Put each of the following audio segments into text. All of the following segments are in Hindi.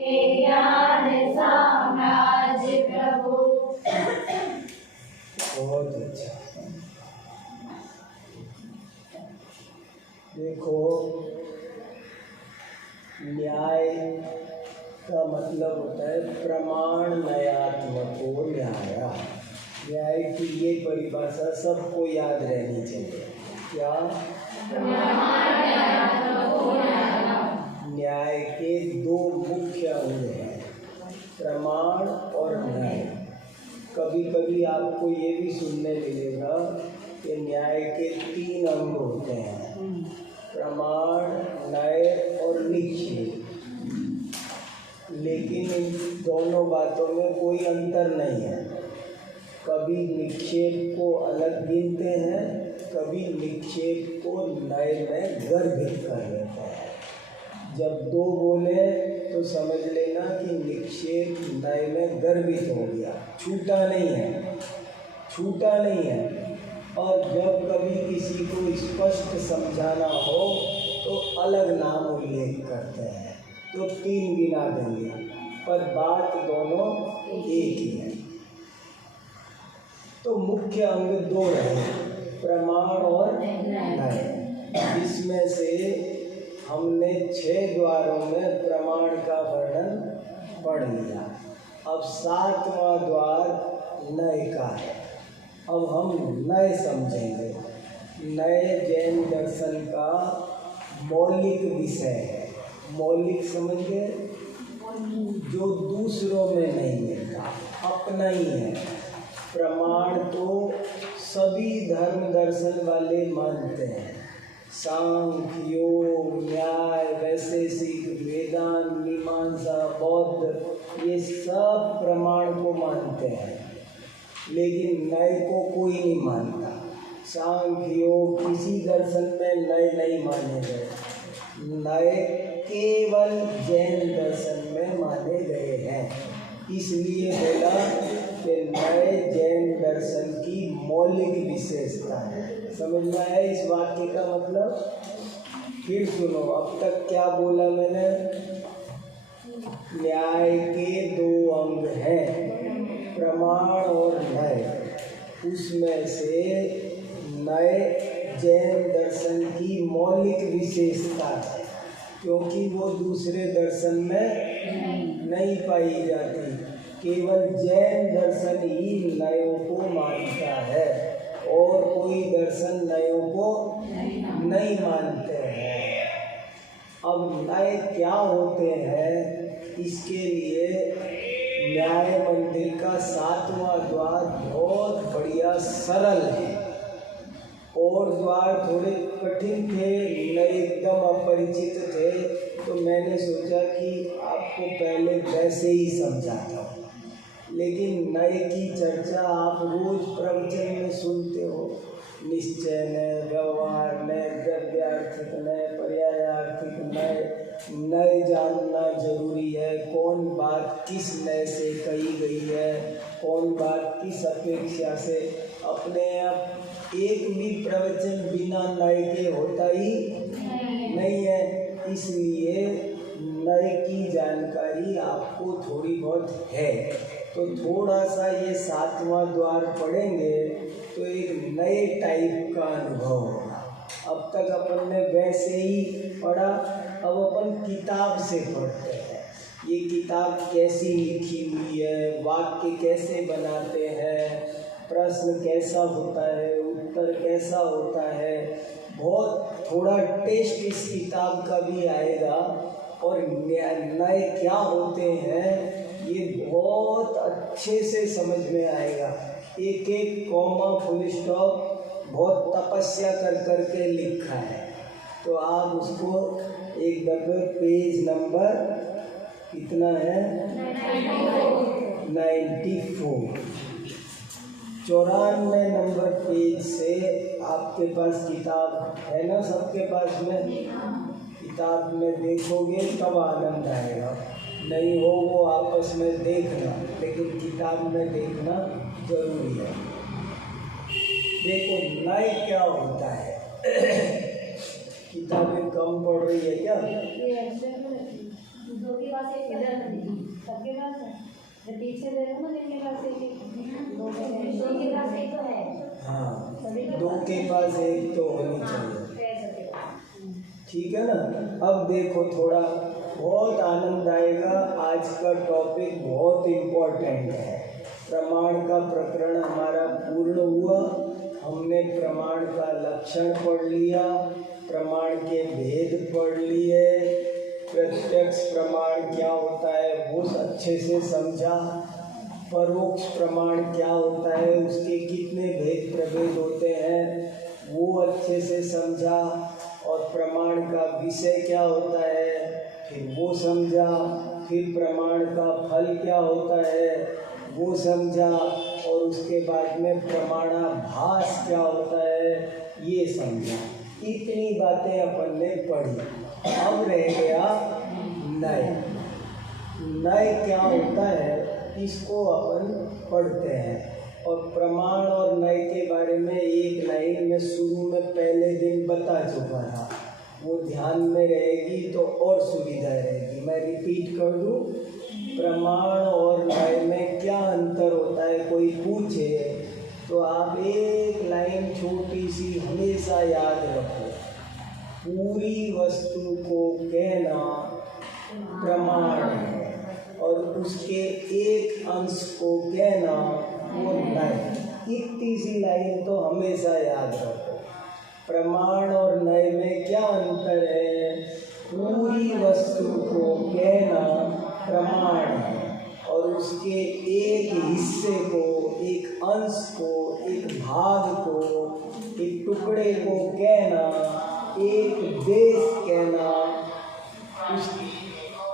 ज्ञान साम्राज्य प्रभु। बहुत अच्छा। देखो, न्याय का मतलब होता है प्रमाण नयात्मको न्याय। न्याय की ये परिभाषा सबको याद रहनी चाहिए। क्या? न्याय के दो मुख्य अंग हैं, प्रमाण और न्याय। कभी कभी आपको ये भी सुनने मिलेगा कि न्याय के 3 अंग होते हैं, प्रमाण, न्याय और निक्षेप। लेकिन इन दोनों बातों में कोई अंतर नहीं है। कभी निक्षेप को अलग गिनते हैं, कभी निक्षेप को न्याय में गर्भित कर लेते हैं। जब 2 बोले तो समझ लेना कि निक्षेप न्याय में गर्भित हो गया, छूटा नहीं है, छूटा नहीं है। और जब कभी किसी को स्पष्ट समझाना हो तो अलग नाम उल्लेख करते हैं, तो 3 गिना देंगे, पर बात दोनों एक ही है। तो मुख्य अंग 2 रहे, प्रमाण और न्याय। इसमें से हमने 6 द्वारों में प्रमाण का वर्णन पढ़ लिया। अब 7वां द्वार न्याय का है। अब हम न्याय समझेंगे। न्याय जैन दर्शन का मौलिक विषय है। मौलिक समझ गए? जो दूसरों में नहीं मिलता, अपना ही है। प्रमाण तो सभी धर्म दर्शन वाले मानते हैं, सांख्य, योग, न्याय, वैशेषिक, वेदांत, मीमांसा, बौद्ध, ये सब प्रमाण को मानते हैं। लेकिन न्याय को कोई नहीं मानता। सांख्य, योग किसी दर्शन में न्याय नहीं माने गए। न्याय केवल जैन दर्शन में माने गए हैं। इसलिए बोला कि न्याय जैन दर्शन की मौलिक विशेषता है। समझ में आया इस वाक्य का मतलब? फिर सुनो, अब तक क्या बोला मैंने? न्याय के 2 अंग हैं, प्रमाण और न्याय। उसमें से न्याय जैन दर्शन की मौलिक विशेषता है, क्योंकि वो दूसरे दर्शन में नहीं पाई जाती। केवल जैन दर्शन ही न्यायों को मानता है और कोई दर्शन न्यायों को नहीं मानते हैं। अब न्याय क्या होते हैं, इसके लिए न्याय मंदिर का 7वां द्वार बहुत बढ़िया सरल है। और द्वार थोड़े कठिन थे, नए एकदम अपरिचित थे, तो मैंने सोचा कि आपको पहले वैसे ही समझाता हूँ। लेकिन नए की चर्चा आप रोज प्रवचन में सुनते हो। निश्चय नय, व्यवहार नय, द्रव्यार्थिक नय, पर्यायार्थिक नय। नय जानना जरूरी है, कौन बात किस नय से कही गई है, कौन बात किस अपेक्षा से। अपने आप एक भी प्रवचन बिना नय के होता ही नहीं है। इसलिए नय की जानकारी आपको थोड़ी बहुत है, तो थोड़ा सा ये 7वां द्वार पढ़ेंगे तो एक नए टाइप का अनुभव होगा। अब तक अपन ने वैसे ही पढ़ा, अब अपन किताब से पढ़ते हैं। ये किताब कैसी लिखी हुई है, वाक्य कैसे बनाते हैं, प्रश्न कैसा होता है, उत्तर कैसा होता है। बहुत थोड़ा टेस्ट इस किताब का भी आएगा। और न्याय क्या होते हैं ये बहुत अच्छे से समझ में आएगा। एक एक कॉमा, फुल स्टॉप बहुत तपस्या कर कर के लिखा है। तो आप उसको एक दफे पेज नंबर कितना है? 94, 94 नंबर पेज से आपके पास किताब है ना? सबके पास में किताब में देखोगे तब आनंद आएगा। नहीं हो वो आपस में देखना, लेकिन किताब में देखना जरूरी है। देखो न्याय क्या होता है। किताबें कम पढ़ रही है क्या? पीछे देखो ना, जिनके पास दो के पास एक तो है। हाँ, दो के पास एक तो होनी चाहिए। ठीक है ना। अब देखो, थोड़ा बहुत आनंद आएगा। आज का टॉपिक बहुत इम्पोर्टेंट है। प्रमाण का प्रकरण हमारा पूर्ण हुआ। हमने प्रमाण का लक्षण पढ़ लिया, प्रमाण के भेद पढ़ लिए, प्रत्यक्ष प्रमाण क्या होता है वो अच्छे से समझा, परोक्ष प्रमाण क्या होता है, उसके कितने भेद प्रभेद होते हैं वो अच्छे से समझा, और प्रमाण का विषय क्या होता है फिर वो समझा, फिर प्रमाण का फल क्या होता है वो समझा, और उसके बाद में प्रमाणाभास क्या होता है ये समझा। इतनी बातें अपन ने पढ़ी। अब रह गया नय। नय क्या होता है इसको अपन पढ़ते हैं। और प्रमाण और नय के बारे में एक लाइन में शुरू में पहले दिन बता चुका था, वो ध्यान में रहेगी तो और सुविधा रहेगी। मैं रिपीट कर दूं, प्रमाण और नय में क्या अंतर होता है कोई पूछे तो आप एक लाइन छोटी सी हमेशा याद रखो। पूरी वस्तु को कहना प्रमाण है, और उसके एक अंश को कहना वो नय। इतनी सी लाइन तो हमेशा याद रखो। प्रमाण और नय में क्या अंतर है? पूरी वस्तु को कहना प्रमाण है, और उसके एक हिस्से को, एक अंश को, एक भाग को, एक टुकड़े को कहना, एक देश कहना,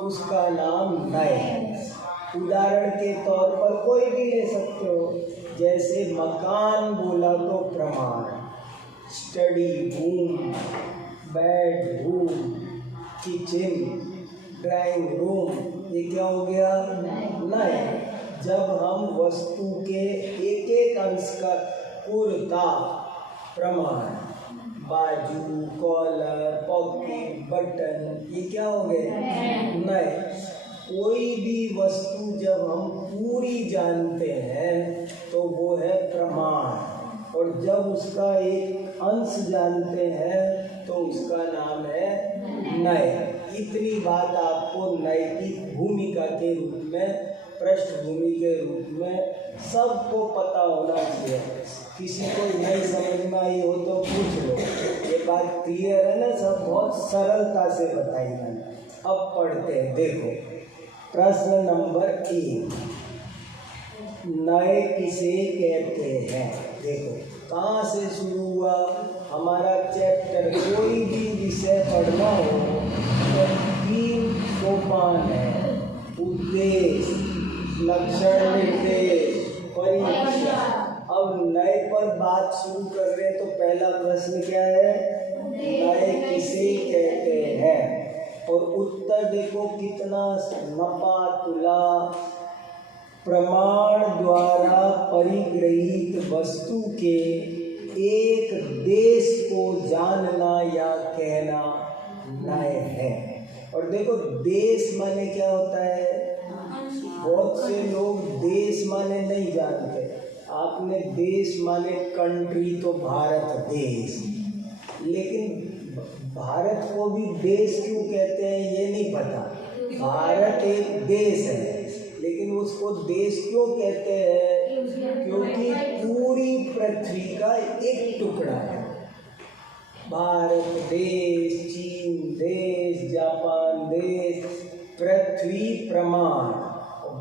उसका नाम नय है। उदाहरण के तौर पर कोई भी ले सकते हो, जैसे मकान बोला तो प्रमाण, study room, bedroom, kitchen, drawing room, ये क्या हो गया? नय। जब हम वस्तु के एक एक अंश का कुर्ता प्रमाण, बाजू, कॉलर, पॉकेट, बटन, ये क्या हो गए? नय। कोई भी वस्तु जब हम पूरी जानते हैं तो वो है प्रमाण, और जब उसका एक अंश जानते हैं तो उसका नाम है नय। इतनी बात आपको नैतिक भूमिका के रूप में, पृष्ठभूमि के रूप में सबको पता होना चाहिए। किसी को नहीं समझ में आई हो तो पूछ लो। ये बात क्लियर है ना? सब बहुत सरलता से बताई मैंने। अब पढ़ते हैं। देखो प्रश्न नंबर 1, नय किसे कहते हैं? देखो कहाँ से शुरू हुआ हमारा चैप्टर। कोई भी विषय पढ़ना हो तो 3 सोपान है: उद्देश्य, लक्षण, निर्देश, परीक्षा। अब नए पर बात शुरू कर रहे हैं तो पहला प्रश्न क्या है? नए किसे कहते हैं? और उत्तर देखो कितना नपा तुला। प्रमाण द्वारा परिगृहीत वस्तु के एक देश को जानना या कहना नय है। और देखो देश माने क्या होता है? बहुत से लोग देश माने नहीं जानते। आपने देश माने कंट्री तो भारत देश, लेकिन भारत को भी देश क्यों कहते हैं ये नहीं पता। भारत एक देश है, लेकिन उसको देश क्यों कहते हैं? क्योंकि पूरी पृथ्वी का एक टुकड़ा है। भारत देश, चीन देश, जापान देश, पृथ्वी प्रमाण।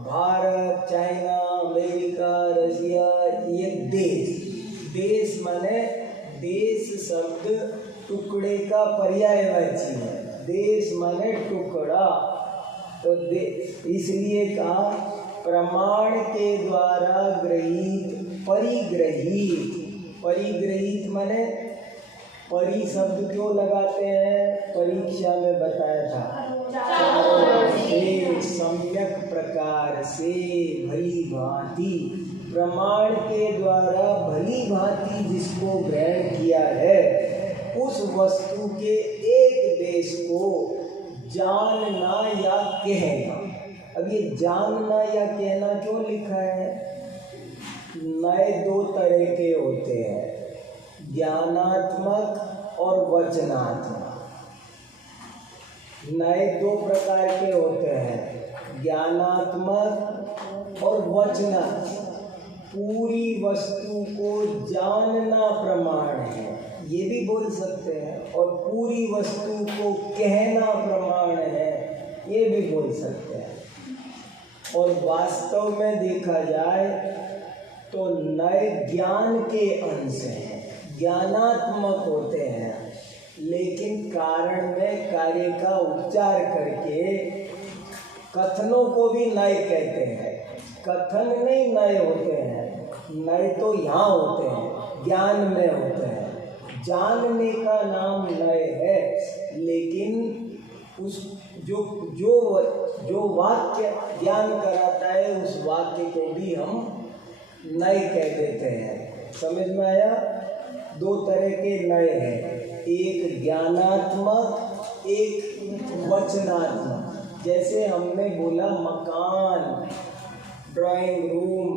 भारत, चाइना, अमेरिका, रशिया, ये देश। देश माने, देश शब्द टुकड़े का पर्यायवाची है। देश माने टुकड़ा। तो इसलिए कहा प्रमाण के द्वारा गृहीत, परिगृहीत। परिगृहीत माने, परि शब्द क्यों लगाते हैं? परीक्षा में बताया था। चारों से, सम्यक प्रकार से, भली भांति। प्रमाण के द्वारा भली भांति जिसको ग्रहण किया है, उस वस्तु के एक देश को जानना या कहना। अब ये जानना या कहना क्यों लिखा है? नए दो तरह के होते हैं, ज्ञानात्मक और वचनात्मक। नए दो प्रकार के होते हैं, ज्ञानात्मक और वचनात्मक। पूरी वस्तु को जानना प्रमाण है, ये भी बोल सकते हैं, और पूरी वस्तु को कहना प्रमाण है, ये भी बोल सकते हैं। और वास्तव में देखा जाए तो नए ज्ञान के अंश हैं, ज्ञानात्मक होते हैं, लेकिन कारण में कार्य का उपचार करके कथनों को भी नए कहते हैं। कथन नहीं नए होते हैं, नए तो यहाँ होते हैं, ज्ञान में होते हैं। जानने का नाम नए है, लेकिन उस जो वाक्य ज्ञान कराता है उस वाक्य को भी हम नए कह देते हैं। समझ में आया? दो तरह के नए हैं, एक ज्ञानात्मक, एक वचनात्मक। जैसे हमने बोला मकान, ड्राइंग रूम,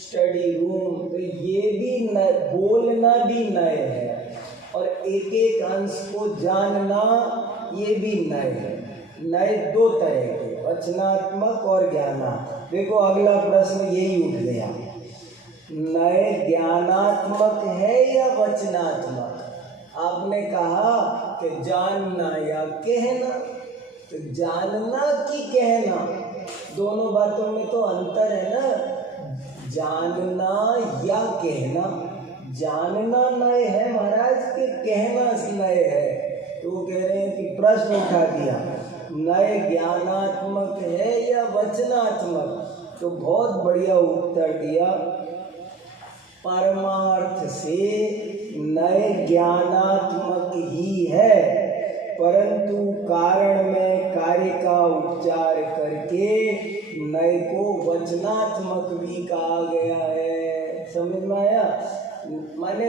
स्टडी रूम, तो ये भी बोलना भी नए है, और एक एक अंश को जानना ये भी नए है। नए दो तरह के, वचनात्मक और ज्ञानात्मक। देखो अगला प्रश्न यही उठ गया, नए ज्ञानात्मक है या वचनात्मक? आपने कहा कि जानना या कहना, तो जानना कि कहना, दोनों बातों में तो अंतर है ना। जानना या कहना, जानना नए है महाराज के कहना नए है। तो वो कह रहे हैं कि प्रश्न उठा दिया, नए ज्ञानात्मक है या वचनात्मक? तो बहुत बढ़िया उत्तर दिया, परमार्थ से नए ज्ञानात्मक ही है, परंतु कारण में कार्य का उपचार करके नए को वचनात्मक भी कहा गया है। समझ में आया? माने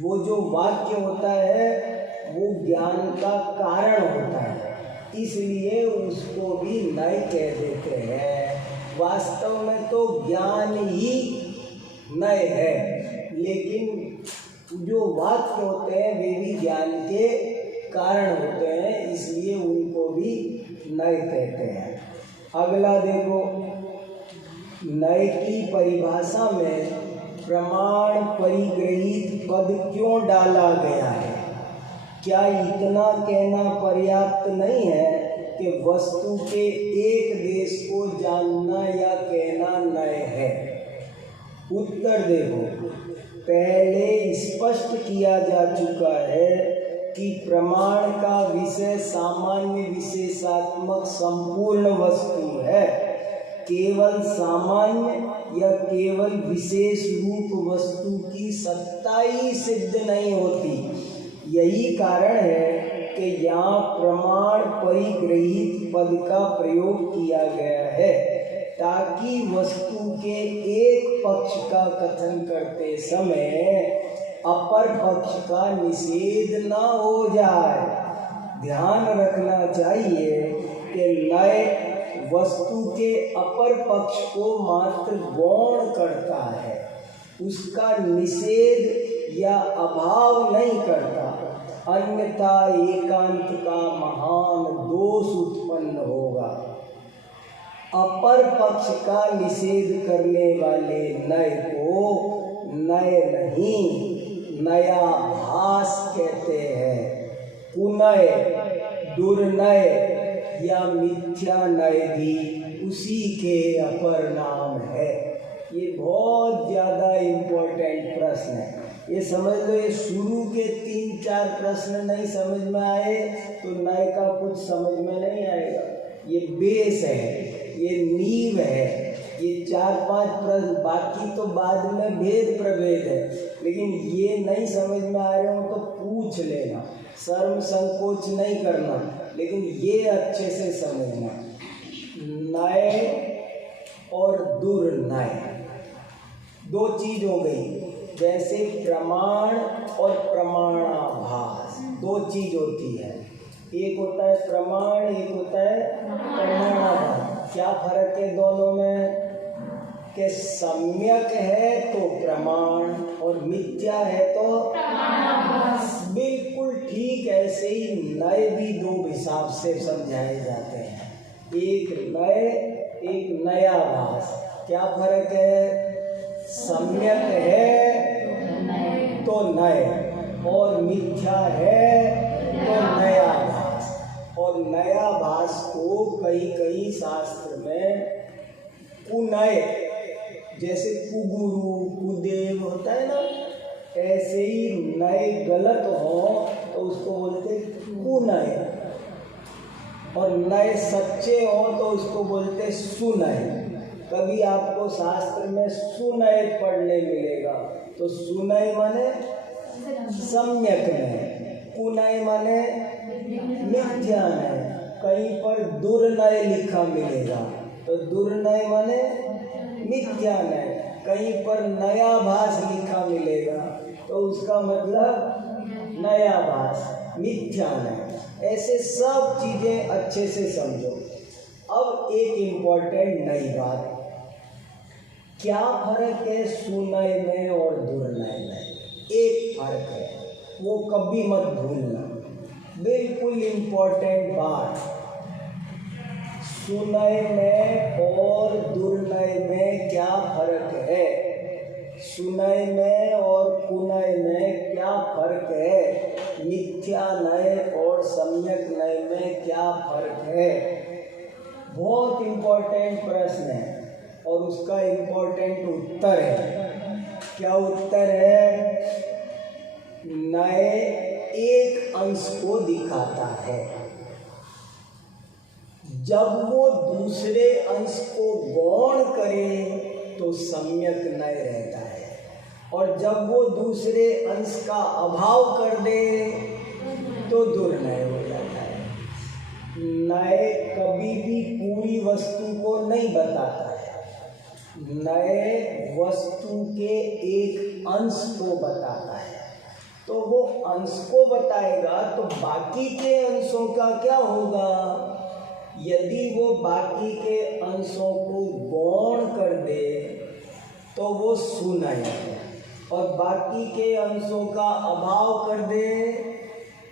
वो जो वाक्य होता है वो ज्ञान का कारण होता है, इसलिए उसको भी नए कह देते हैं। वास्तव में तो ज्ञान ही नए है, लेकिन जो वाक्य होते हैं वे भी ज्ञान के कारण होते हैं, इसलिए उनको भी नए कहते हैं। अगला देखो, नए की परिभाषा में प्रमाण परिग्रहित पद क्यों डाला गया है? क्या इतना कहना पर्याप्त नहीं है कि वस्तु के एक देश को जानना या कहना नए है? उत्तर देखो, पहले स्पष्ट किया जा चुका है कि प्रमाण का विषय सामान्य विशेषात्मक संपूर्ण वस्तु है। केवल सामान्य या केवल विशेष रूप वस्तु की सत्ता ही सिद्ध नहीं होती। यही कारण है कि यहाँ प्रमाण परिग्रहित पद का प्रयोग किया गया है, ताकि वस्तु के एक पक्ष का कथन करते समय अपर पक्ष का निषेध न हो जाए। ध्यान रखना चाहिए कि नए वस्तु के अपर पक्ष को मात्र गौण करता है, उसका निषेध या अभाव नहीं करता, अन्यथा एकांत का महान दोष उत्पन्न होगा। अपर पक्ष का निषेध करने वाले नए को नए नहीं, नया भास कहते हैं। कुनय, दुर्नय या मिथ्या नय भी उसी के अपर नाम है। ये बहुत ज़्यादा इम्पोर्टेंट प्रश्न है, ये समझ लो। ये शुरू के 3-4 प्रश्न नहीं समझ में आए तो नए का कुछ समझ में नहीं आएगा। ये बेस है, ये नींव है। ये 4-5 प्रश्न बाकी तो बाद में भेद प्रभेद है, लेकिन ये नहीं समझ में आ रहे हो तो पूछ लेना, शर्म संकोच नहीं करना, लेकिन ये अच्छे से समझना। नए और दुर्नय दो चीज हो गई। जैसे प्रमाण और प्रमाणाभास दो चीज होती है। एक होता है प्रमाण, एक होता है प्रमाणाभास। क्या फर्क है दोनों में? कि सम्यक है तो प्रमाण और मिथ्या है तो प्रमाणाभास। बिल्कुल ठीक ऐसे ही नए भी दो हिसाब से समझाए जाते हैं, एक नए एक नया भास। क्या फर्क है? सम्यक है तो नए और मिथ्या है तो नया भास। और नया भास को कई शास्त्र में कुनय, जैसे कुगुरु कुदेव होता है ना, ऐसे ही नए गलत हो तो उसको बोलते कुनय, और नए सच्चे हो तो उसको बोलते सुनय। कभी आपको शास्त्र में सुनय पढ़ने मिलेगा तो सुनय माने सम्यक में, कुनय माने मिथ्या में। कहीं पर दुर्नय लिखा मिलेगा तो दुर्नय माने मिथ्या नय। कहीं पर नया भास लिखा मिलेगा तो उसका मतलब नया भास, मिथ्या नय। ऐसे सब चीजें अच्छे से समझो। अब एक इम्पोर्टेंट नई बात, क्या फर्क है सुनय में और दुर्नय में? एक फर्क है, वो कभी मत भूलना, बिल्कुल इम्पोर्टेंट बात। सुनय में और दुर्नय में क्या फर्क है? सुनय में और कुनय में क्या फर्क है? मिथ्या नय और सम्यक नय में क्या फर्क है? बहुत इम्पोर्टेंट प्रश्न है और उसका इम्पोर्टेंट उत्तर है। क्या उत्तर है? नय एक अंश को दिखाता है, जब वो दूसरे अंश को गौण करे तो सम्यक नय रहता है, और जब वो दूसरे अंश का अभाव कर दे तो दुर्नय हो जाता है। नय कभी भी पूरी वस्तु को नहीं बताता है, नय वस्तु के एक अंश को बताता है। तो वो अंश को बताएगा तो बाकी के अंशों का क्या होगा? यदि वो बाकी के अंशों को गौण कर दे तो वो सुनय, और बाकी के अंशों का अभाव कर दे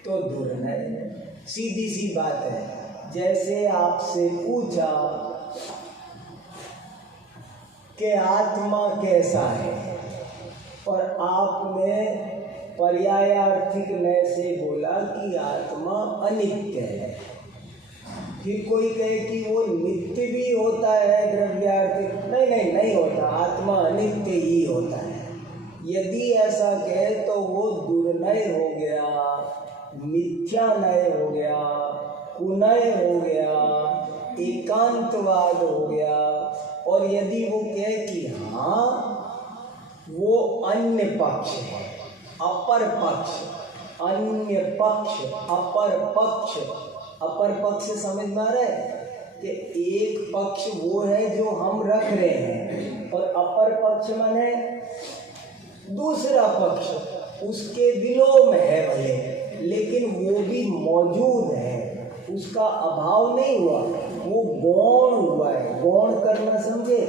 तो दुर्नय। सीधी सी बात है। जैसे आपसे पूछा कि आत्मा कैसा है, और आपने पर्यायार्थिक नय से बोला कि आत्मा अनित्य है। फिर कोई कहे कि वो नित्य भी होता है द्रव्यार्थिक, नहीं होता, आत्मा अनित्य ही होता है। यदि ऐसा कहे तो वो दुर्नय हो गया, मिथ्या नय हो गया, कुनय हो गया, एकांतवाद हो गया। और यदि वो कहे कि हाँ वो अन्य पक्ष है, अपर पक्ष, अन्य पक्ष, अपर पक्ष। अपर पक्ष समझ में आ रहा है कि एक पक्ष वो है जो हम रख रहे हैं, और अपर पक्ष माने दूसरा पक्ष, उसके विलोम है भले, लेकिन वो भी मौजूद है, उसका अभाव नहीं हुआ, वो गौण हुआ है। गौण करना समझे?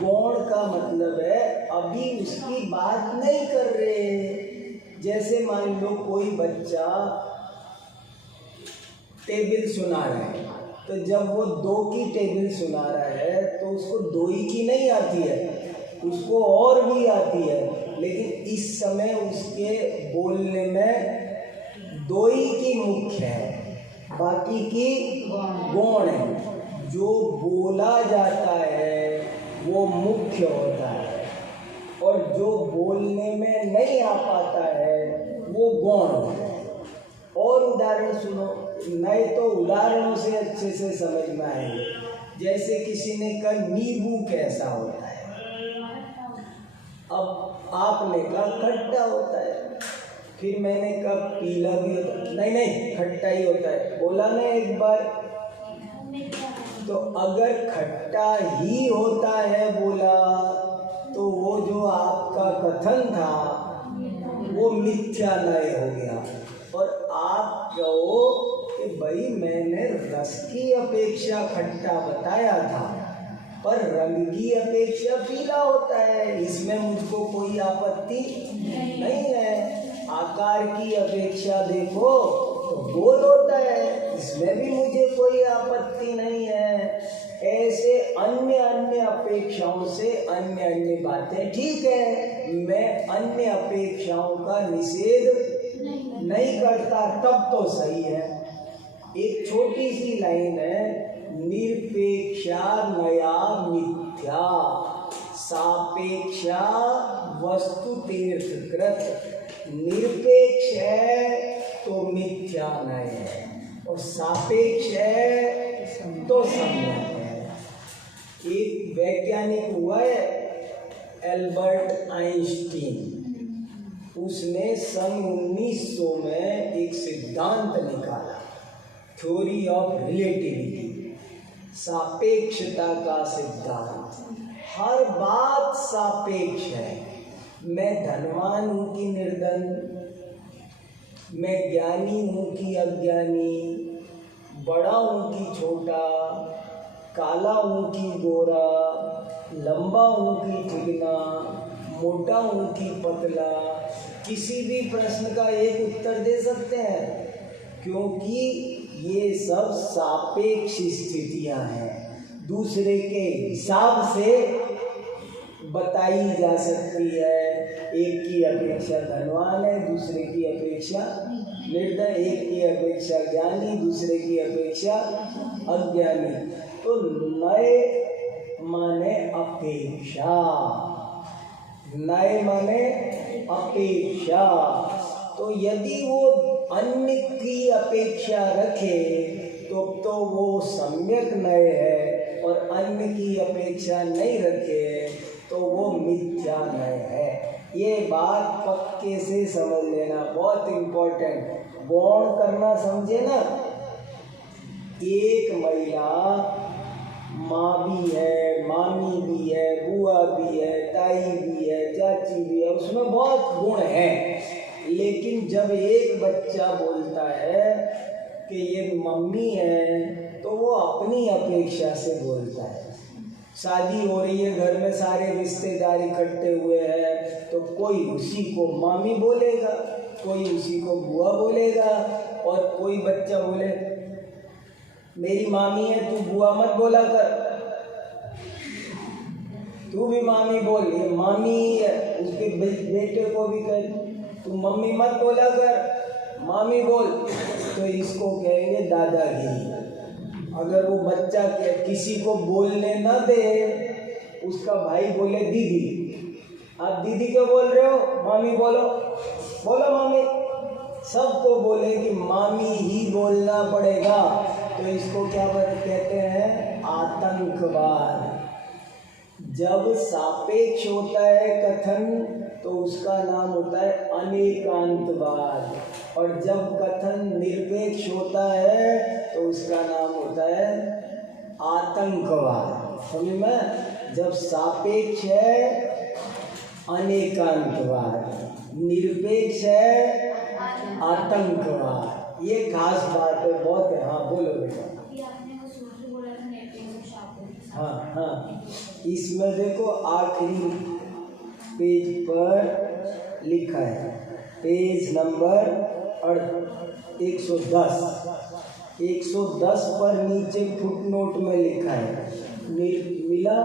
गौण का मतलब है अभी उसकी बात नहीं कर रहे। जैसे मान लो कोई बच्चा टेबल सुना रहा है, तो जब वो 2 की टेबल सुना रहा है तो उसको 2 ही की नहीं आती है, उसको और भी आती है, लेकिन इस समय उसके बोलने में 2 ही की मुख्य है, बाकी की गौण है। जो बोला जाता है वो मुख्य होता है, और जो बोलने में नहीं आ पाता है वो गौण होता है। और उदाहरण सुनो, नए तो उदाहरणों से अच्छे से समझ में आएंगे। जैसे किसी ने कहा नींबू कैसा होता है, अब आपने कहा खट्टा होता है, फिर मैंने कहा पीला भी होता है, नहीं खट्टा ही होता है, बोला ना एक बार। तो अगर खट्टा ही होता है बोला तो वो जो आपका कथन था वो मिथ्या नय हो गया, और आप कहो भाई मैंने रस की अपेक्षा खट्टा बताया था, पर रंग की अपेक्षा पीला होता है, इसमें मुझको कोई आपत्ति नहीं है। आकार की अपेक्षा देखो तो गोल होता है, इसमें भी मुझे कोई आपत्ति नहीं है। ऐसे अन्य अन्य अपेक्षाओं से अन्य अन्य बातें ठीक है, मैं अन्य अपेक्षाओं का निषेध नहीं करता, तब तो सही है। एक छोटी सी लाइन है, निरपेक्षा नया मिथ्या सापेक्षा वस्तु तीर्थकृत। निरपेक्ष है तो मिथ्या नय है, और सापेक्ष है तो सम्यक है। एक वैज्ञानिक हुआ है एल्बर्ट आइंस्टीन, उसने सन 1900 में एक सिद्धांत निकाला, थ्योरी ऑफ रिलेटिविटी, सापेक्षता का सिद्धांत। हर बात सापेक्ष है। मैं धनवान हूँ कि निर्धन, मैं ज्ञानी हूँ कि अज्ञानी, बड़ा हूँ कि छोटा, काला हूँ कि गोरा, लंबा हूँ कि चिकना, मोटा हूँ कि पतला, किसी भी प्रश्न का एक उत्तर दे सकते हैं, क्योंकि ये सब सापेक्ष स्थितियां हैं, दूसरे के हिसाब से बताई जा सकती है। एक की अपेक्षा धनवान है, दूसरे की अपेक्षा निर्धन, एक की अपेक्षा ज्ञानी, दूसरे की अपेक्षा अज्ञानी। तो नए माने अपेक्षा, नए माने अपेक्षा। तो यदि वो अन्य की अपेक्षा रखे तो वो सम्यक नय है, और अन्य की अपेक्षा नहीं रखे तो वो मिथ्या नय है। ये बात पक्के से समझ लेना, बहुत इम्पोर्टेंट। गौण करना समझे ना। एक महिला माँ भी है, मामी भी है, बुआ भी है, ताई भी है, चाची भी है, उसमें बहुत गुण हैं। लेकिन जब एक बच्चा बोलता है कि ये मम्मी है, तो वो अपनी अपेक्षा से बोलता है। शादी हो रही है, घर में सारे रिश्तेदार इकट्ठे हुए हैं, तो कोई उसी को मामी बोलेगा, कोई उसी को बुआ बोलेगा, और कोई बच्चा बोले मेरी मामी है तू बुआ मत बोला कर, तू भी मामी बोल। ये मामी है, उसके बेटे को भी कहे तू मम्मी मत बोला कर, मामी बोल, तो इसको कहेंगे दादागिरी। अगर वो बच्चा किसी को बोलने ना दे, उसका भाई बोले दीदी, आप दीदी क्यों बोल रहे हो, मामी बोलो, बोलो मामी, सबको बोले कि मामी ही बोलना पड़ेगा, तो इसको क्या कहते हैं, आतंकवाद। जब सापेक्ष होता है कथन तो उसका नाम होता है अनेकांतवाद, और जब कथन निरपेक्ष होता है तो उसका नाम होता है आतंकवाद। समझ में? जब सापेक्ष है अनेकांतवाद, निरपेक्ष है आतंकवाद। ये खास बात है, बहुत है। हाँ बोलो बेटा। हाँ, इसमें देखो आखिरी पेज पर लिखा है, पेज नंबर 110 पर नीचे फुटनोट में लिखा है, मिला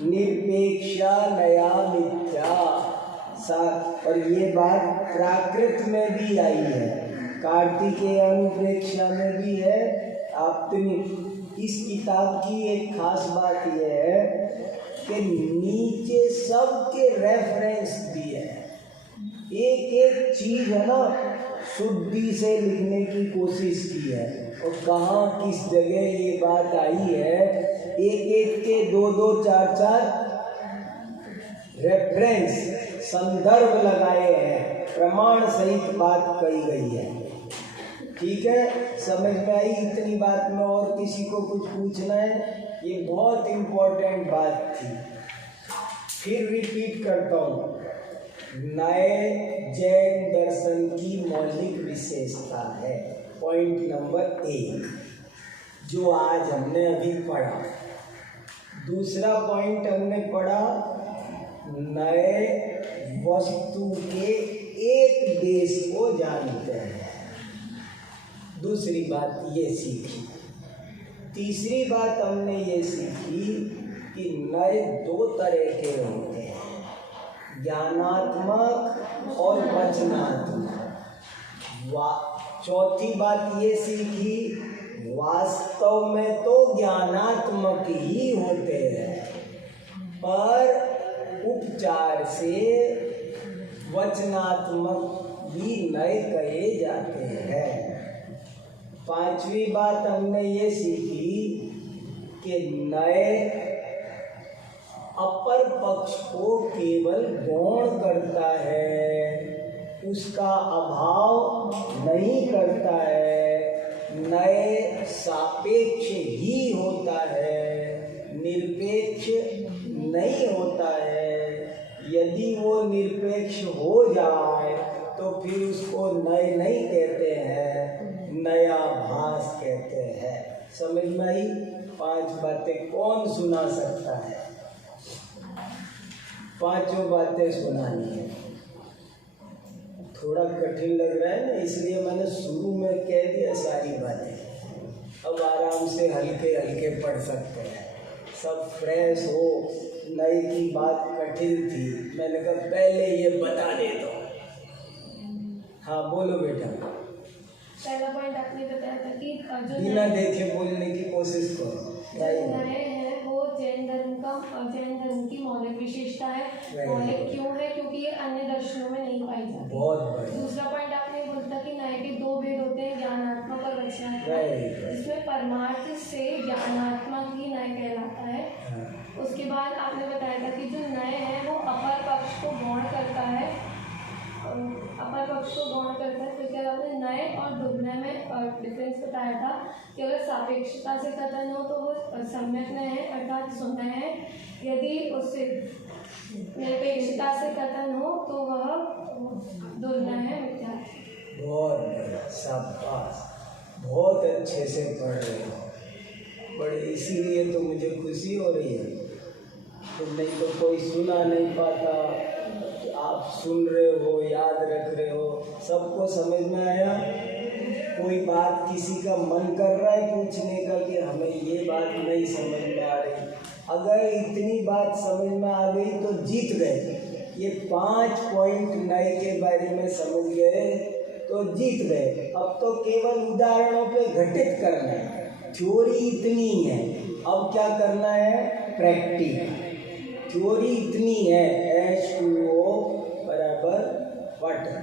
निरपेक्षा नया मिथ्या। और ये बात प्राकृत में भी आई है, कार्तिकेय अनुप्रेक्षा में भी है। आप इस किताब की एक खास बात यह है कि नीचे सबके रेफरेंस दिए हैं, एक एक चीज है ना शुद्धि से लिखने की कोशिश की है, और कहाँ किस जगह ये बात आई है, एक एक के 2-2, 4-4 रेफरेंस संदर्भ लगाए हैं, प्रमाण सहित बात कही गई है। ठीक है, समझ में आई इतनी बात में? और किसी को कुछ पूछना है? ये बहुत इम्पोर्टेंट बात थी। फिर रिपीट करता हूँ, नए जैन दर्शन की मौलिक विशेषता है पॉइंट नंबर 1 जो आज हमने अभी पढ़ा। दूसरा पॉइंट हमने पढ़ा नए वस्तु के एक देश को जानते हैं। दूसरी बात ये सीखी। तीसरी बात हमने ये सीखी कि नए 2 तरह के होते हैं, ज्ञानात्मक और वचनात्मक। चौथी बात ये सीखी वास्तव में तो ज्ञानात्मक ही होते हैं, पर उपचार से वचनात्मक भी नए कहे जाते हैं। पांचवी बात हमने ये सीखी कि नए अपर पक्ष को केवल गौण करता है, उसका अभाव नहीं करता है। नए सापेक्ष ही होता है, निरपेक्ष नहीं होता है। यदि वो निरपेक्ष हो जाए तो फिर उसको नए नहीं कहते हैं, नया भास कहते हैं। समझ में आई? 5 बातें कौन सुना सकता है? 5 बातें सुनानी है। थोड़ा कठिन लग रहा है ना, इसलिए मैंने शुरू में कह दिया सारी बातें। अब आराम से हल्के हल्के पढ़ सकते हैं, सब फ्रेश हो। नई की बात कठिन थी, मैंने कहा पहले ये बता दे दो। हाँ बोलो बेटा। पहला पॉइंट आपने बताया था कि जो बिना देखे बोलने की कोशिश करो। नए हैं वो जैन धर्म की मौलिक विशेषता है। मौलिक क्यों है? क्योंकि ये अन्य दर्शनों में नहीं पाई जाती। बहुत बढ़िया। दूसरा पॉइंट आपने बोला कि नए के 2 भेद होते हैं, ज्ञानात्मक और वचनात्मक। इसमें परमार्थ से ज्ञानात्मक ही नए कहलाता है। उसके बाद आपने बताया था कि जो नए हैं वो अपर पक्ष को गौण करता है, फिर क्या आपने नए और दुर्नय में डिफरेंस बताया था कि अगर सापेक्षता से कथन हो तो वो सम्यक नए है अर्थात सुनना है, यदि उससे निरपेक्षता से कथन हो तो वह दुर्नय है, मिथ्या। बहुत बढ़िया, शाबाश, बहुत अच्छे से पढ़ रहे हो। बड़े इसीलिए तो मुझे खुशी हो रही है, तो नहीं तो कोई सुना नहीं पाता। आप सुन रहे हो, याद रख रहे हो, सबको समझ में आया। कोई बात किसी का मन कर रहा है पूछने का कि हमें ये बात नहीं समझ में आ रही, अगर इतनी बात समझ में आ गई तो जीत गए। ये 5 पॉइंट नए के बारे में समझ गए तो जीत गए। अब तो केवल उदाहरणों पे घटित करना है। थ्योरी इतनी है, अब क्या करना है? प्रैक्टिस। थ्योरी इतनी है, H2O बराबर वाटर।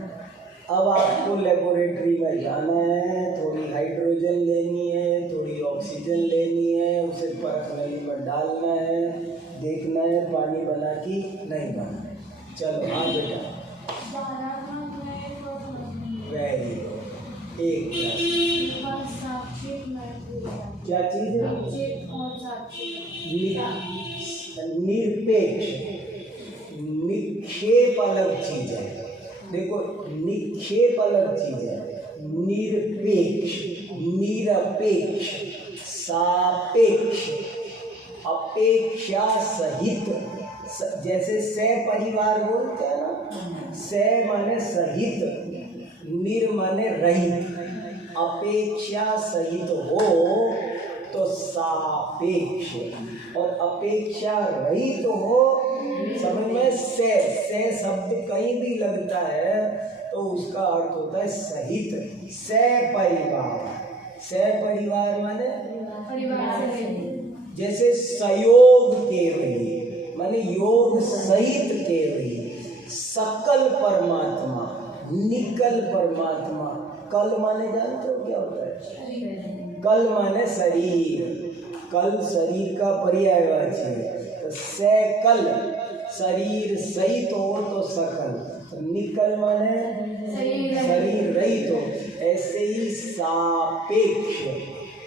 अब आपको लेबोरेटरी में जाना है, थोड़ी हाइड्रोजन लेनी है, थोड़ी ऑक्सीजन लेनी है, उसे परखनली में डालना है, देखना है पानी बना कि नहीं बना। चलो हाँ बेटा, वेरी गुड। एक क्या चीज़ है? निरपेक्ष। निक्षेप अलग चीज है। देखो, निक्षेप अलग चीज है, निरपेक्ष, निरपेक्ष, सापेक्ष, अपेक्षा सहित। जैसे से परिवार बोलते हैं ना, से माने सहित, निर माने रहित, अपेक्षा सहित हो तो सापेक्ष, और अपेक्षा रहित हो, समझ में? से शब्द कहीं भी लगता है तो उसका अर्थ होता है सहित। से परिवार माने परिवार से, जैसे सहयोग केवली माने योग सहित केवली। सकल परमात्मा, निकल परमात्मा। कल माने जानते हो क्या होता है? कल माने शरीर, कल शरीर का पर्यायवाची है। तो सकल, शरीर सहित हो तो सकल, तो निकल माने शरीर रहित हो। ऐसे ही सापेक्ष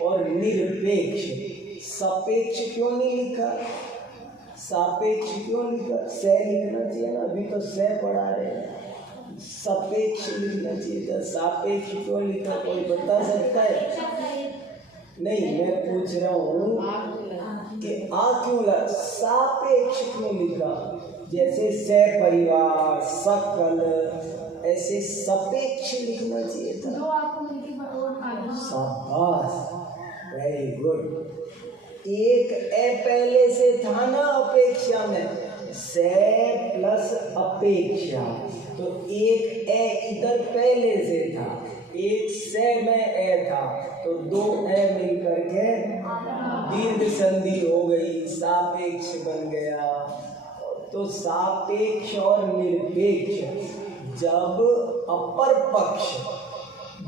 और निरपेक्ष। सापेक्ष क्यों नहीं लिखा? सापेक्ष क्यों लिखा? से लिखना चाहिए ना, अभी तो से पढ़ा रहे हैं। सापेक्ष लिखना चाहिए था, सापेक्ष क्यों लिखा, कोई बता सकता है? नहीं, मैं पूछ रहा हूँ कि क्यों लगा, सापेक्ष क्यों लिखा? जैसे सपरिवार, सकल, ऐसे सापेक्ष लिखना चाहिए था। शाबाश, वेरी गुड। एक ए पहले से था ना अपेक्षा में, से प्लस अपेक्षा, तो एक ए इधर पहले से था, एक से में ए था, तो दो ए मिलकर के दीर्घ संधि हो गई, सापेक्ष बन गया। तो सापेक्ष और निरपेक्ष जब अपर पक्ष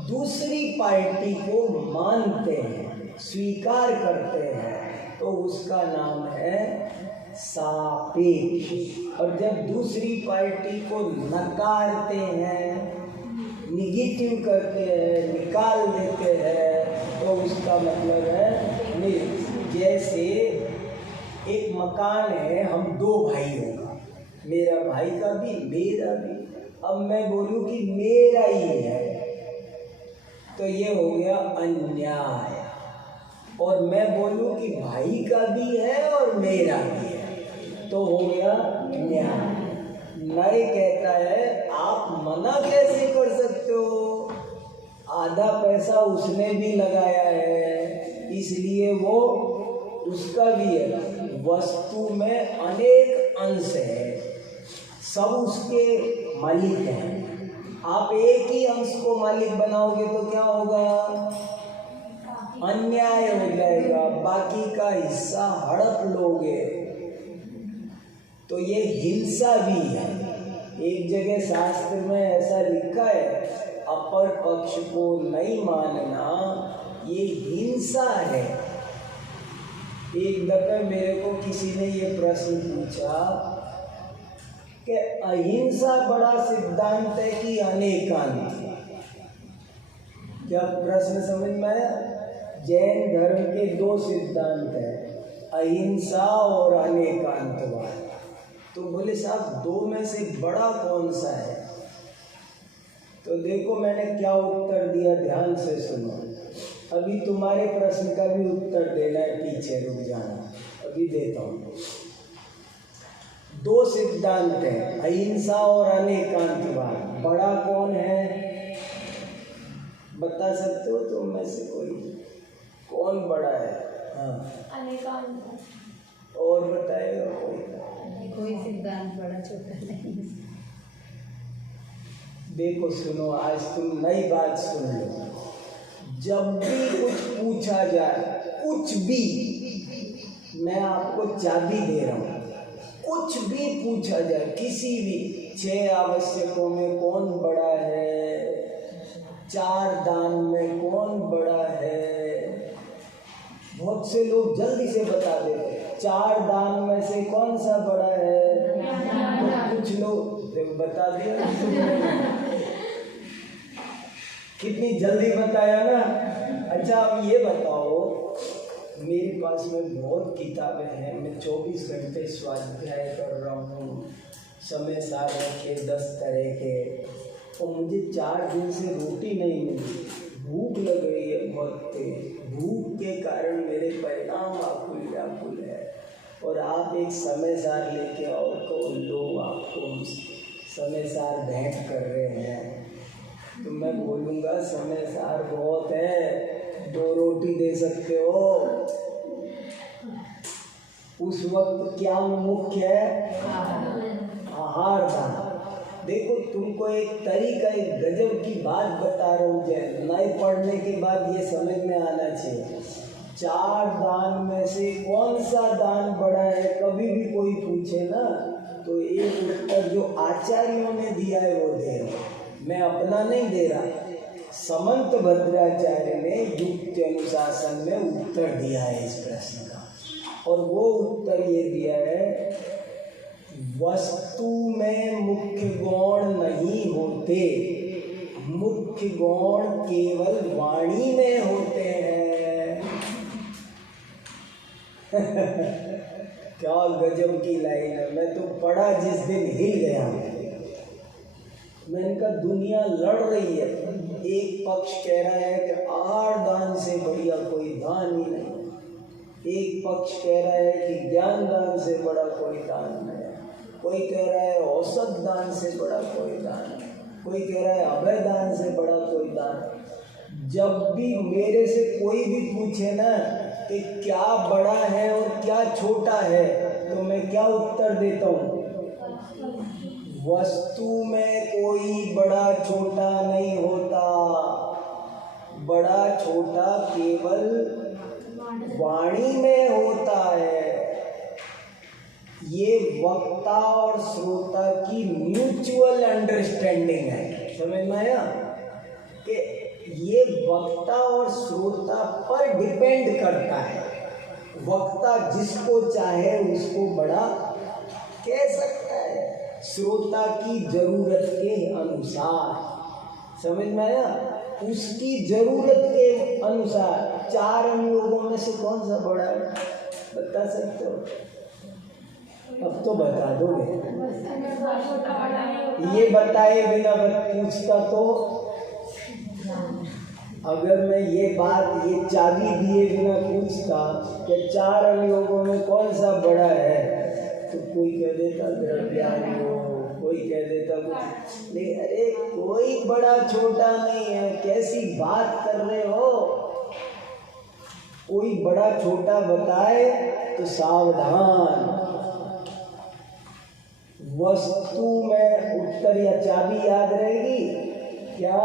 दूसरी पार्टी को मानते हैं, स्वीकार करते हैं, तो उसका नाम है सापेक्ष। और जब दूसरी पार्टी को नकारते हैं, निगेटिव करते हैं, निकाल देते हैं, तो उसका मतलब है निरपेक्ष। जैसे एक मकान है, हम दो भाई होगा, मेरा भाई का भी मेरा भी, अब मैं बोलूं कि मेरा ही है, तो ये हो गया अन्याय। और मैं बोलूं कि भाई का भी है और मेरा भी है, तो हो गया न्याय। न्याय कहता है आप मना कैसे कर सकते हो, आधा पैसा उसने भी लगाया है, इसलिए वो उसका भी है। वस्तु में अनेक अंश है, सब उसके मालिक हैं। आप एक ही अंश को मालिक बनाओगे तो क्या होगा, अन्याय हो जाएगा, बाकी का हिस्सा हड़प लोगे, तो ये हिंसा भी है। एक जगह शास्त्र में ऐसा लिखा है, अपर पक्ष को नहीं मानना ये हिंसा है। एक दफे मेरे को किसी ने ये प्रश्न पूछा कि अहिंसा बड़ा सिद्धांत है कि अनेकांत? क्या प्रश्न समझ में आया? जैन धर्म के दो सिद्धांत हैं, अहिंसा और अनेकांतवाद। तो बोले साहब दो में से बड़ा कौन सा है? तो देखो मैंने क्या उत्तर दिया, ध्यान से सुनो। अभी तुम्हारे प्रश्न का भी उत्तर देना है, पीछे रुक जाना, अभी देता हूँ। दो सिद्धांत हैं, अहिंसा और अनेकांतवाद। बड़ा कौन है, बता सकते हो तुम में से कोई? कौन बड़ा है? हाँ, अनेकांत। और बताएगा कोई सिद्धांत बड़ा छोटा नहीं। देखो सुनो, आज तुम नई बात सुन लो। जब भी कुछ पूछा जाए, कुछ भी, मैं आपको चाबी दे रहा हूँ, कुछ भी पूछा जाए, किसी भी 6 आवश्यकों में कौन बड़ा है, 4 दान में कौन बड़ा है, बहुत से लोग जल्दी से बता देते, 4 दान में से कौन सा बड़ा है, तो कुछ लोग बता दिया। कितनी जल्दी बताया ना। अच्छा अब ये बताओ, मेरे पास में बहुत किताबें हैं, मैं 24 घंटे स्वाध्याय कर रहा हूँ, समय सार रखे 10 तरह के, और मुझे 4 दिन से रोटी नहीं मिली, भूख लग रही है बहुत तेज, भूख के कारण मेरे परिणाम आकुल व्याकुल है, और आप एक समय सार लेके आओ तो लोग आपको समय सार भेंट कर रहे हैं, तो मैं बोलूँगा समय सार बहुत है, 2 रोटी दे सकते हो। उस वक्त क्या मुख्य है, आहार दान। देखो तुमको एक तरीका, एक गजब की बात बता रहा हूँ, नए पढ़ने के बाद ये समझ में आना चाहिए। 4 दान में से कौन सा दान बड़ा है, कभी भी कोई पूछे ना, तो एक उत्तर जो आचार्यों ने दिया है वो दे रहा, मैं अपना नहीं दे रहा। समंत भद्राचार्य ने युक्ति अनुशासन में उत्तर दिया है इस प्रश्न का, और वो उत्तर ये दिया है, वस्तु में मुख्य गौण नहीं होते, मुख्य गौण केवल वाणी में होते हैं। क्या गजब की लाइन है, मैं तो पढ़ा जिस दिन हिल गया। मैंने कहा दुनिया लड़ रही है, एक पक्ष कह रहा है कि 8 दान से बढ़िया कोई दान ही नहीं, एक पक्ष कह रहा है कि ज्ञान दान से बड़ा कोई दान नहीं, कोई कह रहा है औसत दान से बड़ा कोई दान, कोई कह रहा है अभय दान से बड़ा कोई दान। जब भी मेरे से कोई भी पूछे ना कि क्या बड़ा है और क्या छोटा है, तो मैं क्या उत्तर देता हूँ? वस्तु में कोई बड़ा छोटा नहीं होता, बड़ा छोटा केवल वाणी में होता है। ये वक्ता और श्रोता की म्यूचुअल अंडरस्टैंडिंग है, समझ में आया? कि ये वक्ता और श्रोता पर डिपेंड करता है। वक्ता जिसको चाहे उसको बड़ा कह सकता है, श्रोता की जरूरत के अनुसार, समझ में आया? उसकी जरूरत के अनुसार 4 अनुयोगों में से कौन सा बड़ा है, बता सकते हो? अब तो बता दोगे। ये बताए बिना पूछता तो, अगर मैं ये बात, ये चाबी दिए बिना पूछता कि 4 अनुयोगों में कौन सा बड़ा है, तो कोई कह देता द्रव्यानुयोग, कोई कह देता कुछ। नहीं, अरे कोई बड़ा छोटा नहीं है, कैसी बात कर रहे हो? कोई बड़ा छोटा बताए तो सावधान। वस्तु में उत्तर या चाबी याद रहेगी क्या?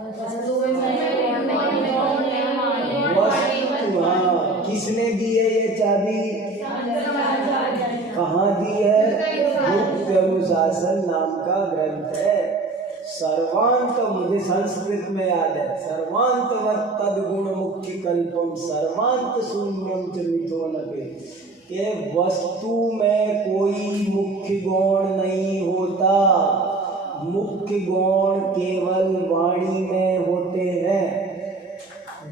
वस्तु, हाँ, किसने दी है ये चाबी? कहाँ दी है? युक्ति अनुशासन नाम का ग्रंथ है। सर्वांत, मुझे संस्कृत में याद है, सर्वांतवत् तद्गुण मुख्य कल्पम सर्वांत शून्यम च मिथो नपे, कि वस्तु में कोई मुख्य गुण नहीं होता, मुख्य गुण केवल वाणी में होते हैं।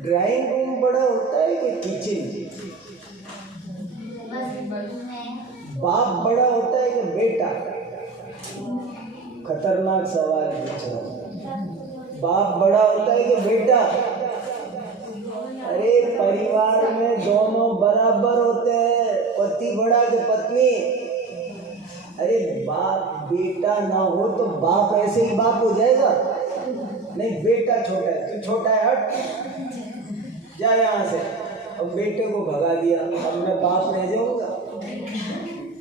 ड्राइंग रूम बड़ा होता है कि किचन? बाप बड़ा होता है कि बेटा? खतरनाक सवाल पूछ रहा हूँ। बाप बड़ा होता है कि बेटा? अरे परिवार में दोनों बराबर होते हैं, पति बड़ा कि पत्नी? अरे बाप बेटा ना हो तो बाप ऐसे ही बाप हो जाएगा? नहीं, बेटा छोटा है, तू छोटा है, हट जा यहाँ से। अब बेटे को भगा दिया, अब मैं बाप रह जाऊंगा?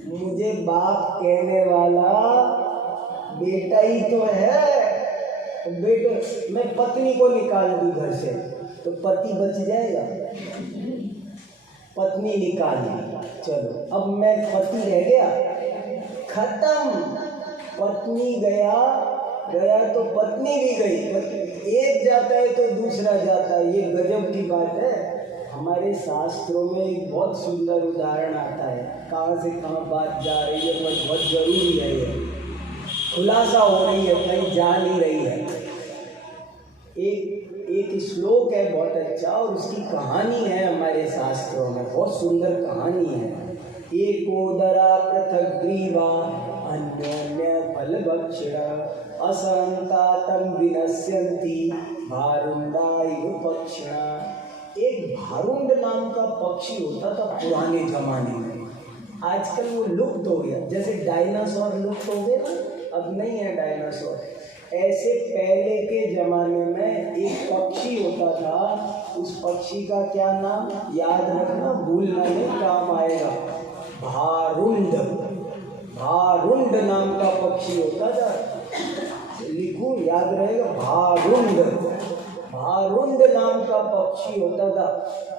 मुझे बाप कहने वाला बेटा ही तो है। बेटे, मैं पत्नी को निकाल दूं घर से तो पति बच जाएगा? पत्नी निकाल दी, चलो अब मैं पति रह गया, खत्म। पत्नी गया तो पत्नी भी गई, एक जाता है तो दूसरा जाता है। ये गजब की बात है। हमारे शास्त्रों में एक बहुत सुंदर उदाहरण आता है, कहाँ से कहाँ बात जा रही है, पर बहुत जरूरी है, ये खुलासा हो रही है, कहीं जा नहीं रही है। एक श्लोक है बहुत अच्छा, और उसकी कहानी है हमारे शास्त्रों में, बहुत सुंदर कहानी है। एकोदरा पृथक ग्रीवा अन्योन्य फलभक्षिणा असंतातम विनश्यन्ति भारुंडा इव पक्षिणा। एक भारुंड नाम का पक्षी होता था पुराने जमाने में, आजकल वो लुप्त हो गया। जैसे डायनासोर लुप्त हो गए ना, अब नहीं है डायनासोर, ऐसे पहले के जमाने में एक पक्षी होता था। उस पक्षी का क्या नाम याद रखना, भूलना नहीं, काम आएगा। भारुंड, भारुंड नाम का पक्षी होता था, लिखो याद रहेगा, भारुंड। भारुंड नाम का पक्षी होता था,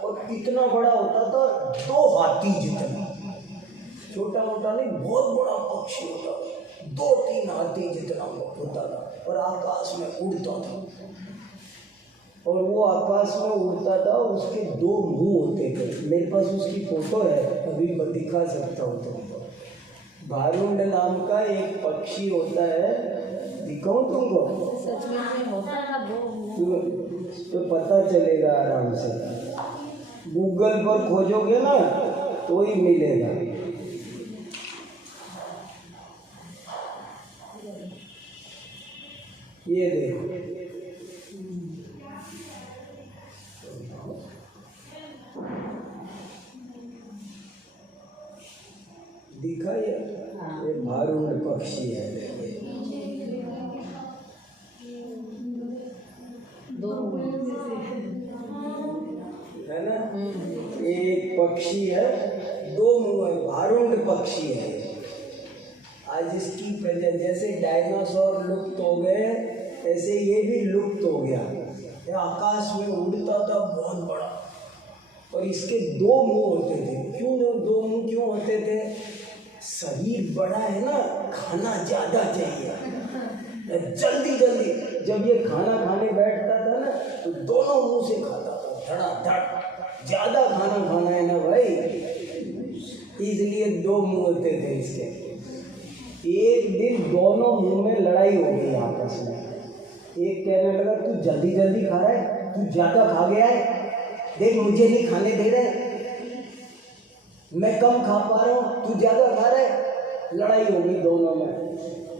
और कितना बड़ा होता था, 2 हाथी जितना, छोटा मोटा नहीं, बहुत बड़ा पक्षी होता था, 2-3 हाथी जितना होता था, और आकाश में उड़ता था। और वो आकाश में उड़ता था, उसके 2 मुंह होते थे। मेरे पास उसकी फोटो है, अभी दिखा सकता हूँ तुमको। भारुंड नाम का एक पक्षी होता है, दिखाऊं तुमको? तो पता चलेगा आराम से, गूगल पर खोजोगे ना तो ही मिलेगा। दिखा ये भारूण पक्षी है। दो है ना, एक पक्षी है, दो मुंह है, भारूण पक्षी है। आज इसकी प्रजाति, जैसे डायनासोर लुप्त हो गए ऐसे ये भी लुप्त हो गया। ये आकाश में उड़ता था बहुत बड़ा, और इसके दो मुंह होते थे। क्यों दो मुंह क्यों होते थे? शरीर बड़ा है ना, खाना ज्यादा चाहिए, जल्दी जल्दी। जब ये खाना खाने बैठता था ना तो दोनों मुंह से खाता था, धड़ाधड़। ज्यादा खाना खाना है ना भाई, इसलिए दो मुंह होते थे इसके। एक दिन दोनों मुंह में लड़ाई हो गई आपस में। एक कहने लगा तू जल्दी जल्दी खा रहा है, तू ज्यादा खा गया है, देख मुझे नहीं खाने दे रहे, मैं कम खा पा रहा हूँ, तू ज्यादा खा रहा है। लड़ाई हो गई दोनों में,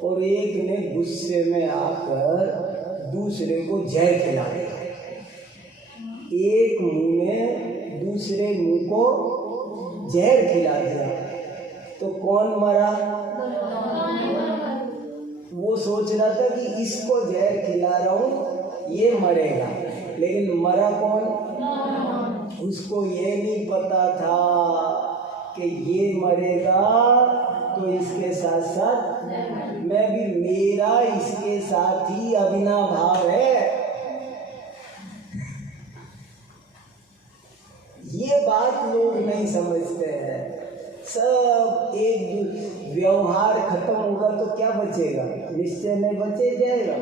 और एक ने गुस्से में आकर दूसरे को जहर खिला दिया। एक मुंह ने दूसरे मुंह को जहर खिला दिया, तो कौन मरा? वो सोच रहा था कि इसको जहर खिला रहा हूँ ये मरेगा, लेकिन मरा कौन? उसको ये नहीं पता था कि ये मरेगा तो इसके साथ साथ मैं भी, मेरा इसके साथ ही अविनाभाव है। ये बात लोग नहीं समझते हैं। सब एक व्यवहार खत्म होगा तो क्या बचेगा? निश्चय में बचे जाएगा।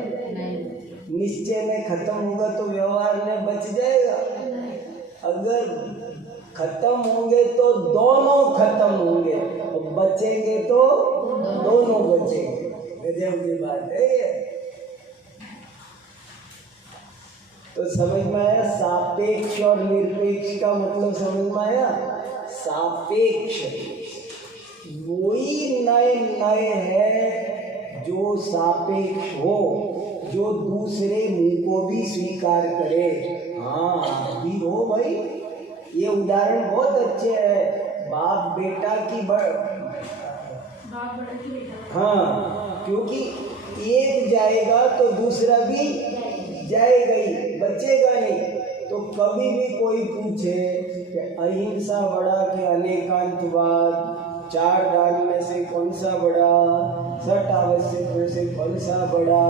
निश्चय में खत्म होगा तो व्यवहार में बच जाएगा। अगर खत्म होंगे तो दोनों खत्म होंगे, और बचेंगे तो दोनों बचेंगे। गजब की बात है ये। तो समझ में आया सापेक्ष और निरपेक्ष का मतलब? समझ में आया? सापेक्ष वही नए नए है जो सापेक्ष हो, जो दूसरे मुंह को भी स्वीकार करे। हाँ भी हो भाई, ये उदाहरण बहुत अच्छे है। बाप बेटा की हाँ, क्योंकि एक जाएगा तो दूसरा भी जाएगा ही, बचेगा नहीं। तो कभी भी कोई पूछे कि अहिंसा बड़ा कि अनेकांतवाद, चार दान में से कौन सा बड़ा, सठ आवश्यक में से कौन सा बड़ा,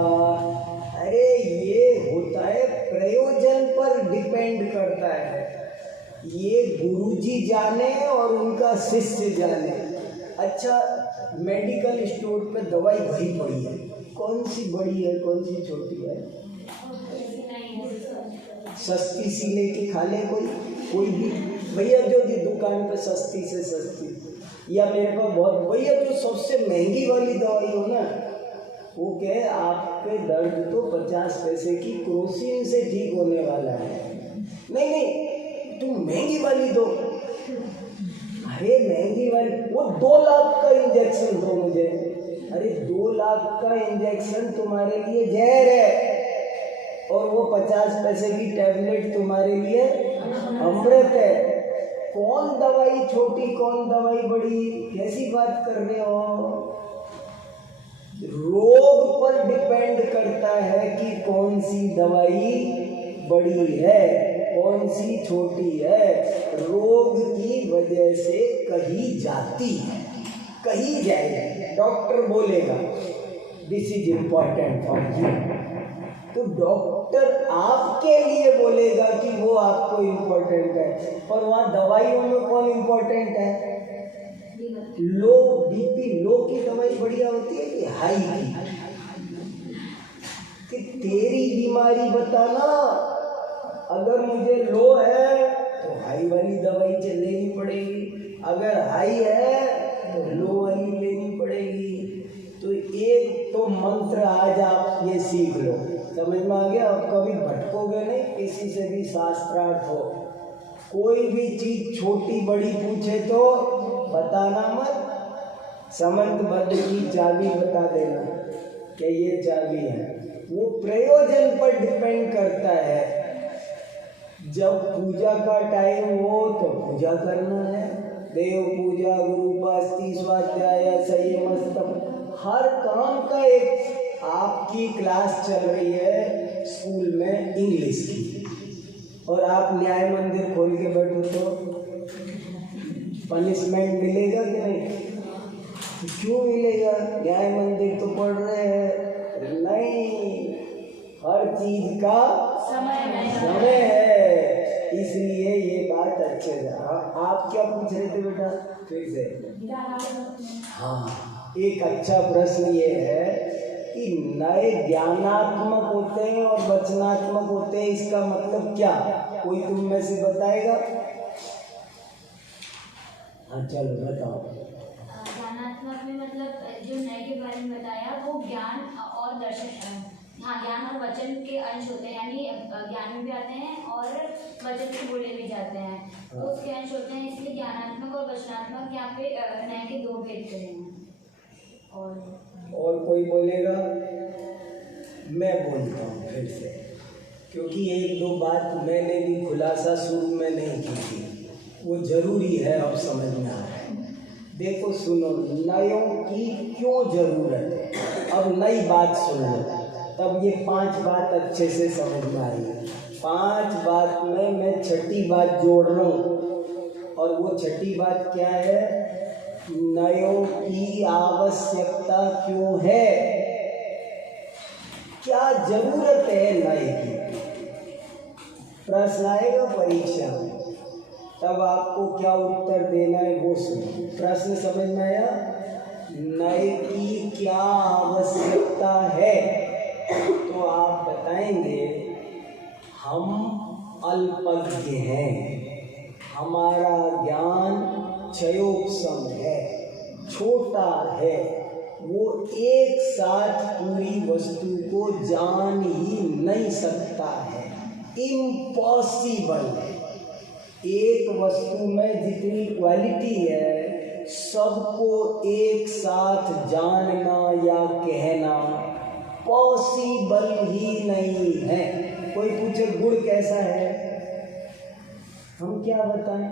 अरे ये होता है प्रयोजन पर डिपेंड करता है। ये गुरुजी जाने और उनका शिष्य जाने। अच्छा, मेडिकल स्टोर पे दवाई भरी पड़ी है, कौन सी बड़ी है कौन सी छोटी है? सस्ती सी लेके खा ले कोई भी भैया, जो भी दुकान पे सस्ती से सस्ती, या मेरे पास बहुत भैया जो सबसे महंगी वाली दवाई हो ना, वो कहे आपके दर्द तो 50 पैसे की क्रोसिन से ठीक होने वाला है। नहीं नहीं, तुम महंगी वाली दो। अरे महंगी वाली, वो 2 लाख का इंजेक्शन दो मुझे। अरे 2 लाख का इंजेक्शन तुम्हारे लिए जहर है, और वो 50 पैसे की टैबलेट तुम्हारे लिए अमृत है। कौन दवाई छोटी कौन दवाई बड़ी, कैसी बात कर रहे हो? रोग पर डिपेंड करता है कि कौन सी दवाई बड़ी है कौन सी छोटी है। रोग की वजह से कहीं जाती है, कहीं जाएगी, डॉक्टर बोलेगा this is important for you, तो डॉक्टर आपके लिए बोलेगा कि वो आपको इम्पोर्टेंट है। पर वहाँ दवाइयों में कौन इम्पोर्टेंट है? लो बीपी लो की दवाई बढ़िया होती है कि हाई की? कि तेरी बीमारी बताना। अगर मुझे लो है तो हाई वाली दवाई लेनी पड़ेगी, अगर हाई है तो लो वाली लेनी पड़ेगी। तो एक तो मंत्र आज आप ये सीख लो, समझ में आ गया? आप कभी भटकोगे नहीं, किसी से भी शास्त्रार्थ हो, कोई भी चीज छोटी बड़ी पूछे तो बताना मत, समंतबद्ध की चाबी बता देना कि ये चाबी है। वो प्रयोजन पर डिपेंड करता है। जब पूजा का टाइम हो तो पूजा करना है, देव पूजा, गुरु उपासती, स्वाध्याय हर काम का एक, आपकी क्लास चल रही है स्कूल में इंग्लिश की, और आप न्याय मंदिर खोल के बैठो तो पनिशमेंट मिलेगा कि नहीं? क्यों मिलेगा? न्याय मंदिर तो पढ़ रहे हैं। नहीं, हर चीज का समय है, इसलिए ये बात अच्छे से। आप क्या पूछ रहे थे बेटा? फिर से। हाँ, एक अच्छा प्रश्न ये है कि नए ज्ञानात्मक होते हैं और वचनात्मक होते हैं, इसका मतलब क्या? कोई तुम में से बताएगा? हाँ चलो बताओ। ज्ञानात्मक में मतलब जो नए के बारे में बताया वो ज्ञान और दर्शन, हाँ ज्ञान और वचन के अंश होते हैं, यानी ज्ञान में भी आते हैं और वचन से बोले भी जाते हैं, तो उसके अंश होते हैं। इसलिए ज्ञानात्मक और वचनात्मक यहाँ पे नए के दो भेद करें हैं। और कोई बोलेगा? मैं बोलता हूँ फिर से, क्योंकि एक दो बात मैंने भी खुलासा शुरू में नहीं की थी, वो जरूरी है, अब समझ में आ रहा है। देखो सुनो, नयों की क्यों जरूरत है, अब नई बात सुन लो, तब ये 5 बात अच्छे से समझ में आएगी। 5 बात में मैं छठी बात जोड़ रहा हूँ, और वो छठी बात क्या है? नयों की आवश्यकता क्यों है, क्या जरूरत है नए की? प्रश्न आएगा परीक्षा में, तब आपको क्या उत्तर देना है वो सुनो। प्रश्न समझ में आया? नए की क्या आवश्यकता है, तो आप बताएंगे हम अल्पज्ञ हैं, हमारा ज्ञान क्षयोपम है, छोटा है, वो एक साथ पूरी वस्तु को जान ही नहीं सकता है, इम्पॉसिबल है। एक वस्तु में जितनी क्वालिटी है, सबको एक साथ जानना या कहना पॉसिबल ही नहीं है। कोई पूछे गुड़ कैसा है, हम क्या बताएं?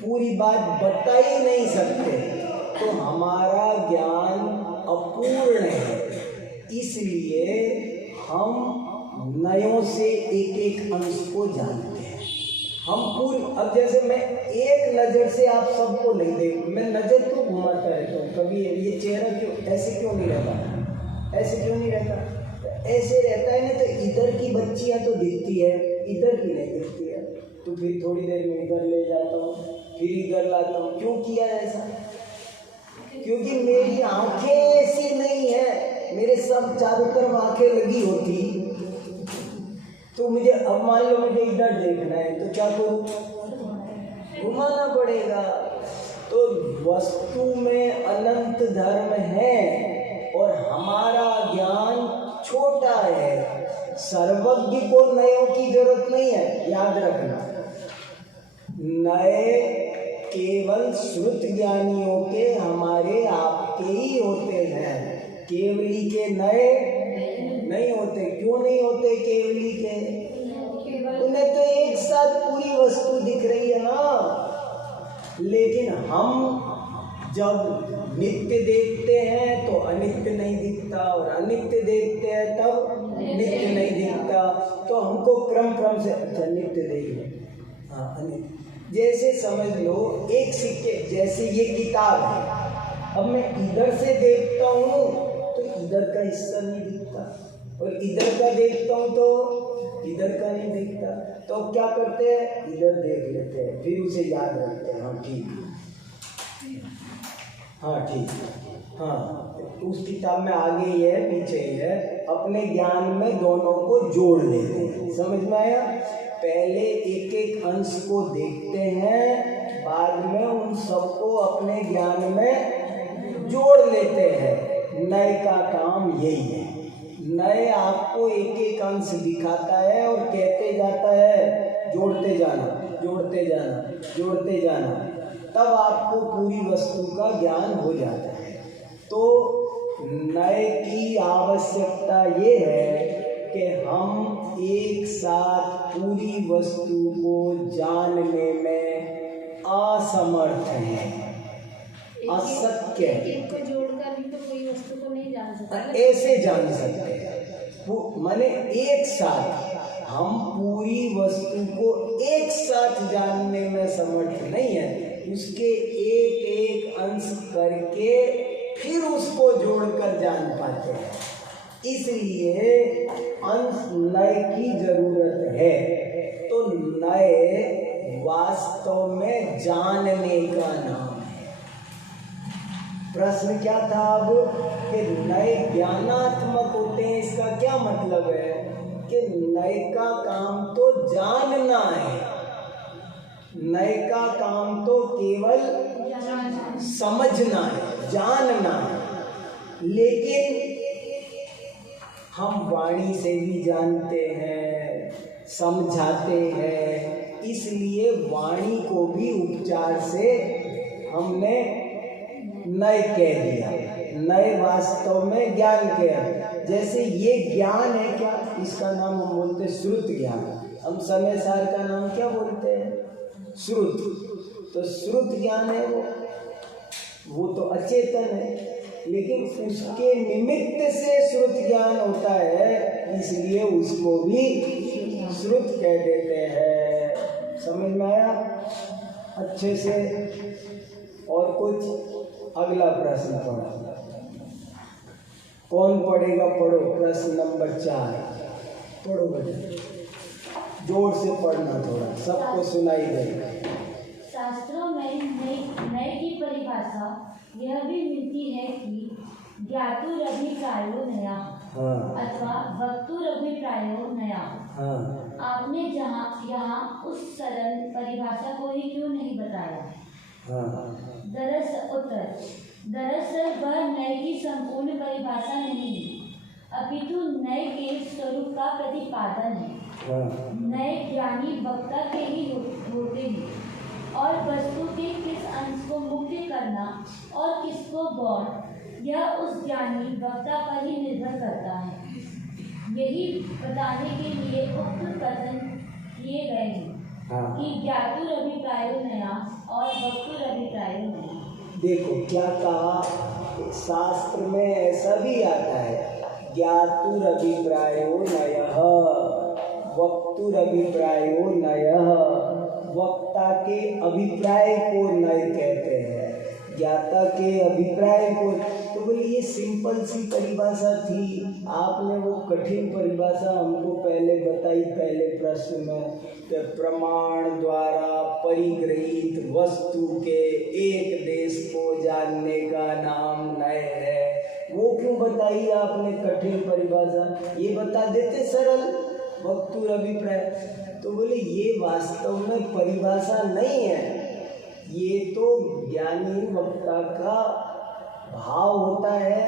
पूरी बात बता ही नहीं सकते, तो हमारा ज्ञान अपूर्ण है, इसलिए हम नयों से एक एक अंश को जानते हैं। हम पूरी, अब जैसे मैं एक नज़र से आप सबको नहीं देख, मैं नज़र क्यों घुमाता रहता हूँ? कभी ये चेहरा क्यों ऐसे क्यों नहीं रहता? ऐसे क्यों नहीं रहता? ऐसे रहता है ना, तो इधर की बच्चियाँ तो दिखती है, इधर की नहीं दिखती है, तो फिर थोड़ी देर में इधर ले जाता हूँ, फिर इधर लाता हूँ। क्यों किया ऐसा? क्योंकि मेरी आंखें ऐसी नहीं है, मेरे सब चारों तरफ आंखें लगी होती, तो मुझे अब मान लो मुझे इधर देखना है, तो क्या करूँ? घुमाना पड़ेगा। तो वस्तु में अनंत धर्म है और हमारा ज्ञान छोटा है। सर्वज्ञ को नयों की जरूरत नहीं है, याद रखना। नए केवल श्रुत ज्ञानियों के, हमारे आपके ही होते हैं, केवली के नए नहीं होते। क्यों नहीं होते केवली के? उन्हें तो एक साथ पूरी वस्तु दिख रही है ना। लेकिन हम जब नित्य देखते हैं तो अनित्य नहीं दिखता, और अनित्य देखते हैं तब नित्य नहीं दिखता। तो हमको क्रम से, अच्छा नित्य देख लो, हाँ अनित्य। जैसे समझ लो एक सिक्के, जैसे ये किताब है, अब मैं इधर से देखता हूँ तो इधर का हिस्सा नहीं दिखता, और इधर का देखता हूँ तो इधर का नहीं दिखता। तो क्या करते हैं? इधर देख लेते हैं, फिर उसे याद रखते हैं। हाँ ठीक, हाँ ठीक, हाँ उस किताब में आगे ही है, पीछे ही है। अपने ज्ञान में दोनों को जोड़ लेते हैं। समझ में आया? पहले एक एक अंश को देखते हैं, बाद में उन सबको अपने ज्ञान में जोड़ लेते हैं। नए का काम यही है। नए आपको एक एक अंश दिखाता है और कहते जाता है जोड़ते जाना, जोड़ते जाना, जोड़ते जाना, तब आपको पूरी वस्तु का ज्ञान हो जाता है। तो नए की आवश्यकता ये है कि हम एक साथ पूरी वस्तु को जानने में असमर्थ हैं, अशक्य है। एक को जोड़कर वस्तु को नहीं जान सकते। ऐसे जान सकते हैं माने एक साथ हम पूरी वस्तु को एक साथ जानने में समर्थ नहीं है, उसके एक एक अंश करके फिर उसको जोड़कर जान पाते हैं। इसलिए अंश लय की जरूरत है। तो लय वास्तव में जानने का नाम है। प्रश्न क्या था अब कि नए ज्ञानात्मक होते हैं, इसका क्या मतलब है कि नए का काम तो जानना है, नए का काम तो केवल समझना है, जानना है। लेकिन हम वाणी से भी जानते हैं, समझाते हैं, इसलिए वाणी को भी उपचार से हमने नए कह दिया। नए वास्तव में ज्ञान के, जैसे ये ज्ञान है क्या, इसका नाम हम बोलते हैं श्रुत ज्ञान। हम समय सार का नाम क्या बोलते हैं? श्रुत। तो श्रुत ज्ञान है वो तो अचेतन है, लेकिन उसके निमित्त से श्रुत ज्ञान होता है, इसलिए उसको भी श्रुत कह देते हैं। समझ में आया अच्छे से? और कुछ? अगला प्रश्न पढ़ो। कौन पढ़ेगा? पढ़ो प्रश्न नंबर 4 पढ़ो बेटा, जोर से पढ़ना, थोड़ा सबको सुनाई देगा। शास्त्रों में नए की परिभाषा यह भी मिलती है कि ज्ञातुरभिप्रायो नया अथवा वक्तुरभिप्रायो नया। आपने यहाँ उस सरल परिभाषा को ही क्यों नहीं बताया? दरअसल वह नए की संपूर्ण परिभाषा नहीं है, अपितु नए के स्वरूप का प्रतिपादन है। नए ज्ञानी वक्ता के ही होते हैं, और वस्तु के किस अंश को मुख्य करना और किसको गौण, यह उस ज्ञानी वक्ता पर ही निर्भर करता है। यही बताने के लिए उक्त कथन किए गए हैं कि ज्ञातुरभिप्रायो नया और वक्तुरभिप्रायो नया। देखो क्या कहा, शास्त्र में ऐसा भी आता है, ज्ञातुरभिप्रायो नयः वक्तुरभिप्रायो नयः। वक्ता के अभिप्राय को नय कहते हैं, ज्ञाता के अभिप्राय को। तो बोले ये सिंपल सी परिभाषा थी, आपने वो कठिन परिभाषा हमको पहले बताई पहले प्रश्न में, कि प्रमाण द्वारा परिगृहित वस्तु के एक देश को जानने का नाम नय है। वो क्यों बताई आपने कठिन परिभाषा? ये बता देते सरल, वक्तुरभिप्राय। तो बोले ये वास्तव में परिभाषा नहीं है, ये तो ज्ञानी वक्ता का भाव होता है,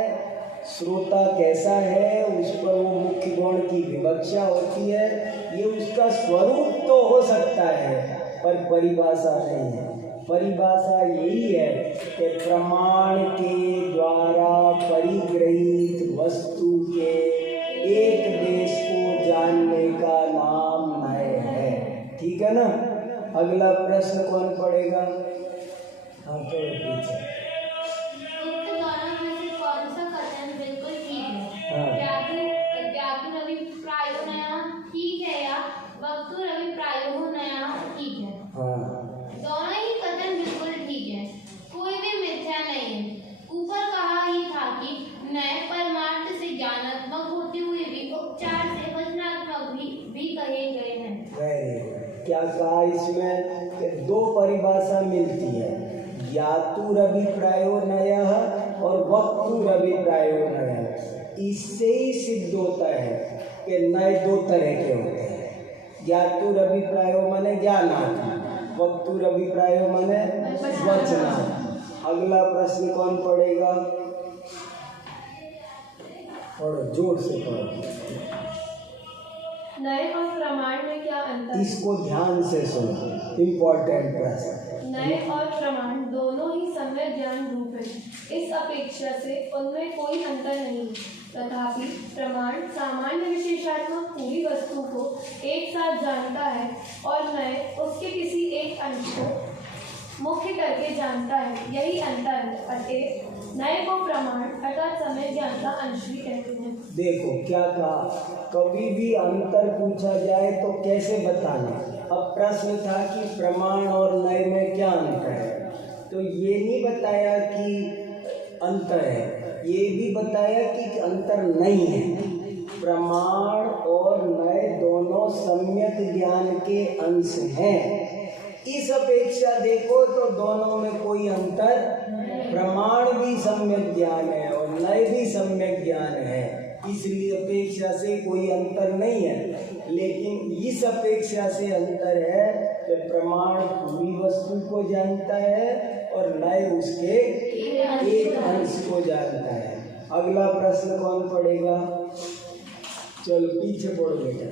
श्रोता कैसा है उस पर वो मुख्य गुण की विवक्षा होती है। ये उसका स्वरूप तो हो सकता है, पर परिभाषा नहीं है। परिभाषा यही है कि प्रमाण के द्वारा परिगृहित वस्तु के एक देश को जानने का नाम नय है। ठीक है ना? अगला प्रश्न कौन पढ़ेगा? हाँ तो पीछे। उक्त दोनों में से कौन सा कथन बिल्कुल ठीक है? ज्ञातुरभिप्रायो नया ठीक है या वक्तुरभिप्रायो नया ठीक है? दोनों ही कथन बिल्कुल ठीक है, कोई भी मिथ्या नहीं है। ऊपर कहा ही था कि नए परमार्थ से ज्ञानात्मक होते हुए भी उपचार से वचनात्मक भी कहे गए हैं। क्या कहा इसमें कि दो परिभाषा मिलती है, ज्ञातुरभिप्रायो नयः और वक्तुरभिप्रायो नयः। इससे ही सिद्ध होता है कि नए दो तरह के होते हैं। ज्ञातुरभिप्रायो माने ज्ञानात्मक, वक्तुरभिप्रायो माने वचनात्मक। अगला प्रश्न कौन पढ़ेगा? पढ़ो, जोर से पढ़ो। नए और प्रमाण में क्या अंतर? इसको ध्यान से सुनो, इम्पोर्टेंट प्रश्न। नए और प्रमाण दोनों ही सम्यक ज्ञान रूप है, इस अपेक्षा से उनमें कोई अंतर नहीं। तथापि प्रमाण सामान्य विशेषात्मक पूरी वस्तु को एक साथ जानता है और नए उसके किसी एक अंश को मुख्य करके जानता है, यही अंतर है। अतः नए को प्रमाण अर्थात समय ज्ञान का अंश भी कहते हैं। देखो क्या कहा, कभी भी अंतर पूछा जाए तो कैसे बताना। अब प्रश्न था कि प्रमाण और नए में क्या अंतर है, तो ये नहीं बताया कि अंतर है, ये भी बताया कि अंतर नहीं है। प्रमाण और नए दोनों सम्यक ज्ञान के अंश हैं। इस अपेक्षा देखो तो दोनों में कोई अंतर, प्रमाण भी सम्यक ज्ञान है और नए भी सम्यक ज्ञान है, इसलिए अपेक्षा से कोई अंतर नहीं है। लेकिन इस अपेक्षा से अंतर है कि प्रमाण पूरी वस्तु को जानता है और नए उसके एक अंश को जानता है। अगला प्रश्न कौन पढ़ेगा? चलो पीछे पढ़ो बेटा,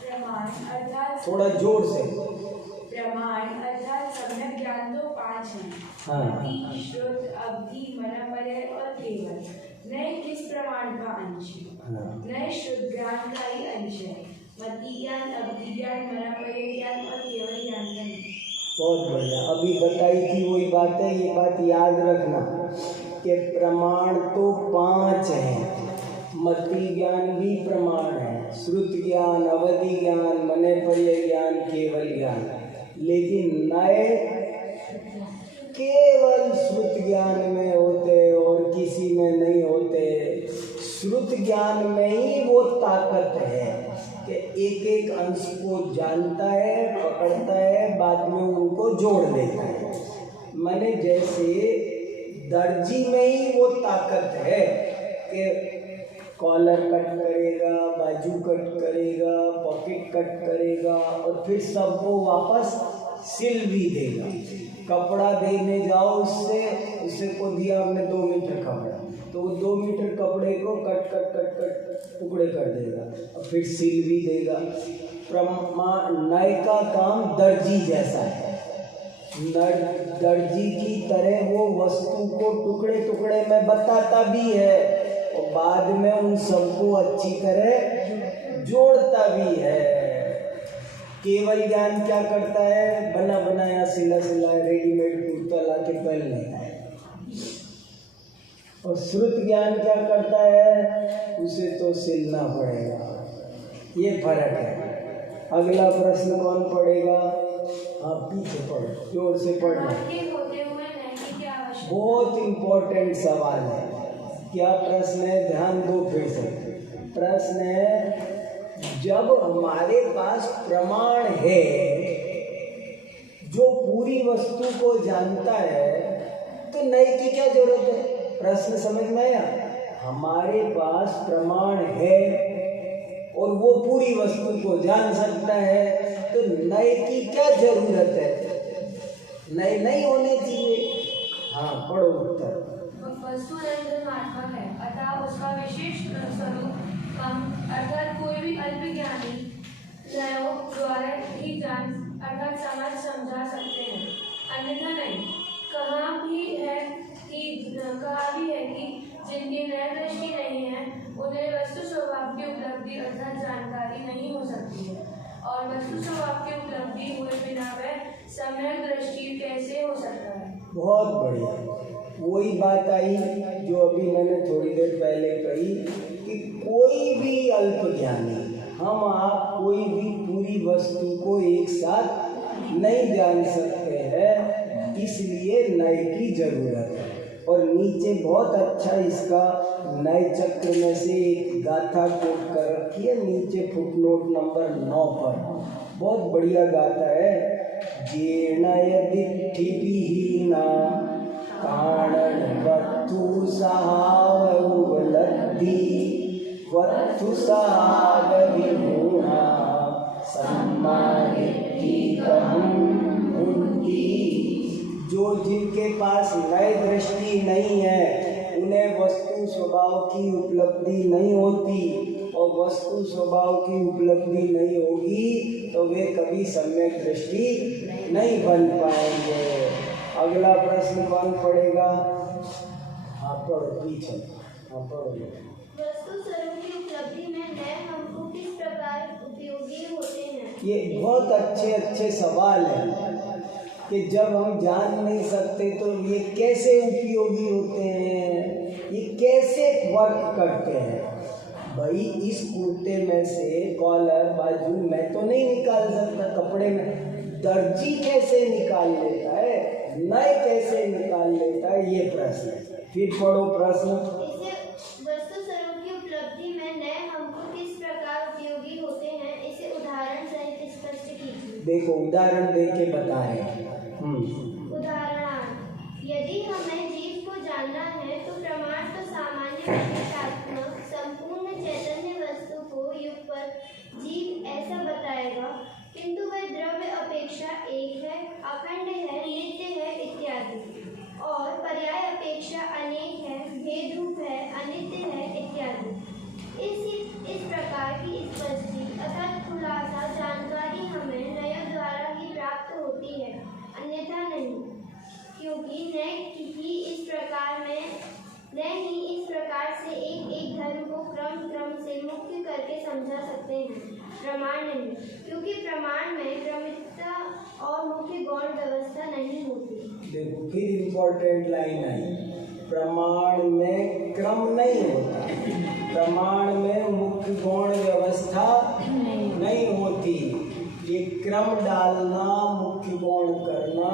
प्रमाण अर्थात थोड़ा जोर से। प्रमाण अर्थात सम्यक ज्ञान तो 5 हैं। हाँ। मति, श्रुत, अवधि, मनपर्य और केवल। नए किस प्रमाण का अंश है? हाँ। नए शुद्ध ज्ञान का ही अंश है। मति ज्ञान, अवधि ज्ञान, मनपर्य ज्ञान और केवल ज्ञान का नहीं। बहुत बढ़िया, अभी बताई थी वही बात है, ये बात याद रखना कि प्रमाण तो 5 हैं। मति ज्ञान भी प्रमाण है, श्रुत ज्ञान, अवधि ज्ञान, मनपर्य ज्ञान, केवल ज्ञान। लेकिन नए केवल श्रुत ज्ञान में होते और किसी में नहीं होते। श्रुत ज्ञान में ही वो ताकत है कि एक एक अंश को जानता है, पकड़ता है, बाद में उनको जोड़ देता है। माने जैसे दर्जी में ही वो ताकत है कि कॉलर कट करेगा, बाजू कट करेगा, पॉकेट कट करेगा और फिर सबको वापस सिल भी देगा। कपड़ा देने जाओ उससे को दिया हमने 2 मीटर कपड़ा, तो वो 2 मीटर कपड़े को कट कट कट कट टुकड़े कर देगा और फिर सिल भी देगा। नए का काम दर्जी जैसा है, दर्जी की तरह वो वस्तु को टुकड़े टुकड़े में बताता भी है और बाद में उन सबको अच्छी तरह जोड़ता भी है। केवल ज्ञान क्या करता है? बना बनाया सिला सिला रेडीमेड कुर्ता ला के पहन लेता है। और श्रुत ज्ञान क्या करता है? उसे तो सिलना पड़ेगा। ये फर्क है। अगला प्रश्न कौन पढ़ेगा? हाँ पीछे पढ़ो, जोर से पढ़ना। बहुत इम्पोर्टेंट सवाल है। क्या प्रश्न है? ध्यान दो फिर से। प्रश्न है, जब हमारे पास प्रमाण है जो पूरी वस्तु को जानता है तो नए की क्या जरूरत है? प्रश्न समझ में आया? हमारे पास प्रमाण है और वो पूरी वस्तु को जान सकता है तो नए की क्या जरूरत है? नए नहीं होने चाहिए। हाँ पढ़ो उत्तर। वस्तु निरंतरमात्मक है, अतः उसका विशेष स्वरूप कम अर्थात कोई भी अल्पज्ञानी नयों द्वारा ही जान अर्थात समझ समझा सकते हैं, अन्यथा नहीं। कहा भी है कि जिनकी नय दृष्टि नहीं है उन्हें वस्तु स्वभाव की उपलब्धि अर्थात जानकारी नहीं हो सकती है, और वस्तु स्वभाव की उपलब्धि हुए बिना वह सम्यक दृष्टि कैसे हो सकता है? बहुत बढ़िया, वही बात आई जो अभी मैंने थोड़ी देर पहले कही कि कोई भी अल्पज्ञानी, हम आप कोई भी पूरी वस्तु को एक साथ नहीं जान सकते हैं, इसलिए नए की जरूरत है। और नीचे बहुत अच्छा इसका नए चक्र में से एक गाथा कोट कर रखी है, नीचे फुटनोट नंबर 9 पर बहुत बढ़िया गाथा है। जीर्णय दिट्ठि विहीना कारण वस्तु सहाव उपलब्धि वस्तु सहाव विगुणा सम्मानिति जो जिनके पास नए दृष्टि नहीं है उन्हें वस्तु स्वभाव की उपलब्धि नहीं होती, और वस्तु स्वभाव की उपलब्धि नहीं होगी तो वे कभी सम्यक दृष्टि नहीं बन पाएंगे। अगला प्रश्न कौन पढ़ेगा? हाँ पढ़ो पीछे। हाँ पढ़ो। वस्तु स्वरूप की उपलब्धि में नए हमको किस प्रकार उपयोगी होते हैं? ये बहुत अच्छे सवाल है। कि जब हम जान नहीं सकते तो ये कैसे उपयोगी होते हैं, ये कैसे वर्क करते हैं। भाई इस कुर्ते में से कॉलर बाजू मैं तो नहीं निकाल सकता, कपड़े में दर्जी कैसे निकाल लेता है, नए कैसे निकाल लेता है, ये प्रश्न है। फिर पढ़ो प्रश्न। इसे वस्तु स्वरूप की उपलब्धि में नए हमको किस प्रकार उपयोगी होते हैं, इसे उदाहरण सहित स्पष्ट कीजिए। देखो उदाहरण दे के बताएं। उदाहरण, यदि हमें जीव को जानना है तो प्रमाण तो सामान्य विशेषात्मक संपूर्ण चैतन्य वस्तु को युग पर जीव ऐसा बताएगा, किंतु वह द्रव्य अपेक्षा एक है, अखंड है, नित्य है इत्यादि, और पर्याय अपेक्षा अनेक है, भेद रूप है, अनित्य है इत्यादि। इस प्रकार की स्पष्टि अर्थात खुलासा जानकारी हमें नयों द्वारा ही प्राप्त होती है, अन्यथा नहीं, क्योंकि न ही इस प्रकार से एक धर्म को क्रम से मुख्य करके समझा सकते हैं, प्रमाण नहीं, क्योंकि प्रमाण में क्रमिकता और मुख्य गौण व्यवस्था नहीं होती। देखो फिर इम्पोर्टेंट लाइन आई, प्रमाण में क्रम नहीं होता, प्रमाण में मुख्य गौण व्यवस्था नहीं होती। ये क्रम डालना, मुख्य गौण करना,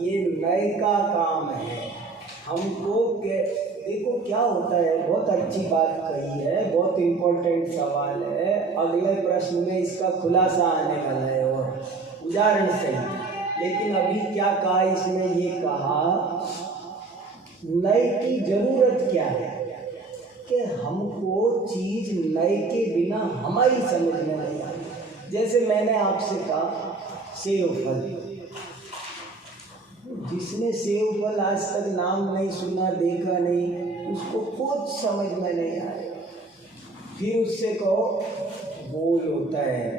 ये नए का काम है। हमको देखो क्या होता है, बहुत अच्छी बात कही है, बहुत इम्पोर्टेंट सवाल है, अगले प्रश्न में इसका खुलासा आने वाला है और उदाहरण सही। लेकिन अभी क्या कहा इसमें, ये कहा नए की जरूरत क्या है, कि हमको चीज नए के बिना हमारी समझ में नहीं आती। जैसे मैंने आपसे कहा सेव फल, जिसने सेव फल आज तक नाम नहीं सुना, देखा नहीं, उसको कुछ समझ में नहीं आएगा। फिर उससे कहो गोल होता है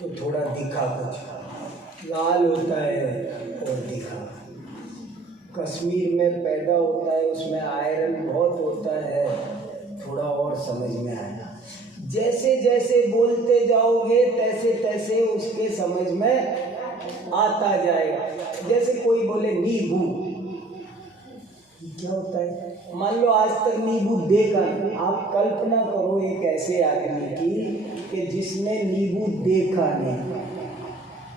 तो थोड़ा दिखा, कुछ लाल होता है और दिखा, कश्मीर में पैदा होता है, उसमें आयरन बहुत होता है, थोड़ा और समझ में आया। जैसे जैसे बोलते जाओगे तैसे तैसे उसके समझ में आता जाएगा। जैसे कोई बोले नींबू, क्या होता है, मान लो आज तक नींबू देखा, आप कल्पना करो एक ऐसे आदमी की कि जिसने नींबू देखा नहीं,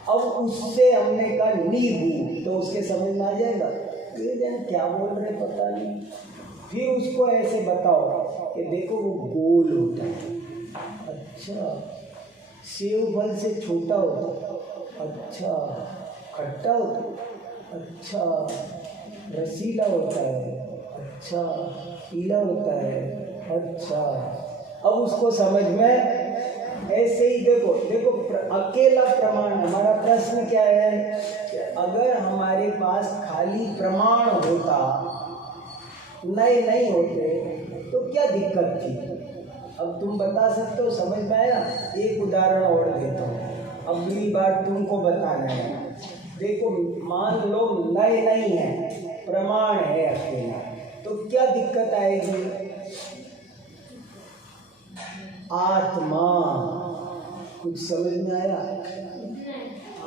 अब उससे हमने कहा नींबू, तो उसके समझ में आ जाएगा, ये जन क्या बोल रहे पता नहीं। फिर उसको ऐसे बताओ कि देखो वो गोल होता है, अच्छा, सेव फल से छोटा होता है, अच्छा, खट्टा होता है, अच्छा, रसीला होता है, अच्छा, पीला होता है, अच्छा। अब उसको समझ में ऐसे ही देखो अकेला प्रमाण। हमारा प्रश्न क्या है कि अगर हमारे पास खाली प्रमाण होता, नए नहीं होते, तो क्या दिक्कत थी। अब तुम बता सकते हो, समझ में आया। एक उदाहरण और देता हूँ, अगली बार तुमको बताना है। देखो मान लो नए नहीं है, प्रमाण है अकेला, तो क्या दिक्कत आएगी। आत्मा, कुछ समझ में आया।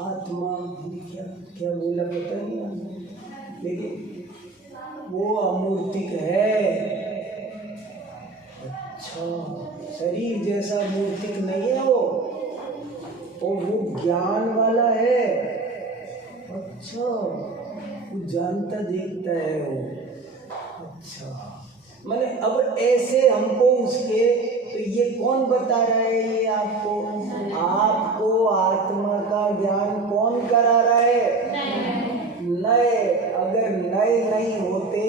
आत्मा क्या क्या बोला पता नहीं, लेकिन वो अमूर्तिक है। अच्छा, शरीर जैसा मूर्तिक नहीं है वो, और वो ज्ञान वाला है। अच्छा, वो जानता देखता है वो। अच्छा, मैंने अब ऐसे हमको उसके, तो ये कौन बता रहा है, ये आपको आत्मा का ज्ञान कौन करा रहा है, नए। अगर नए नहीं होते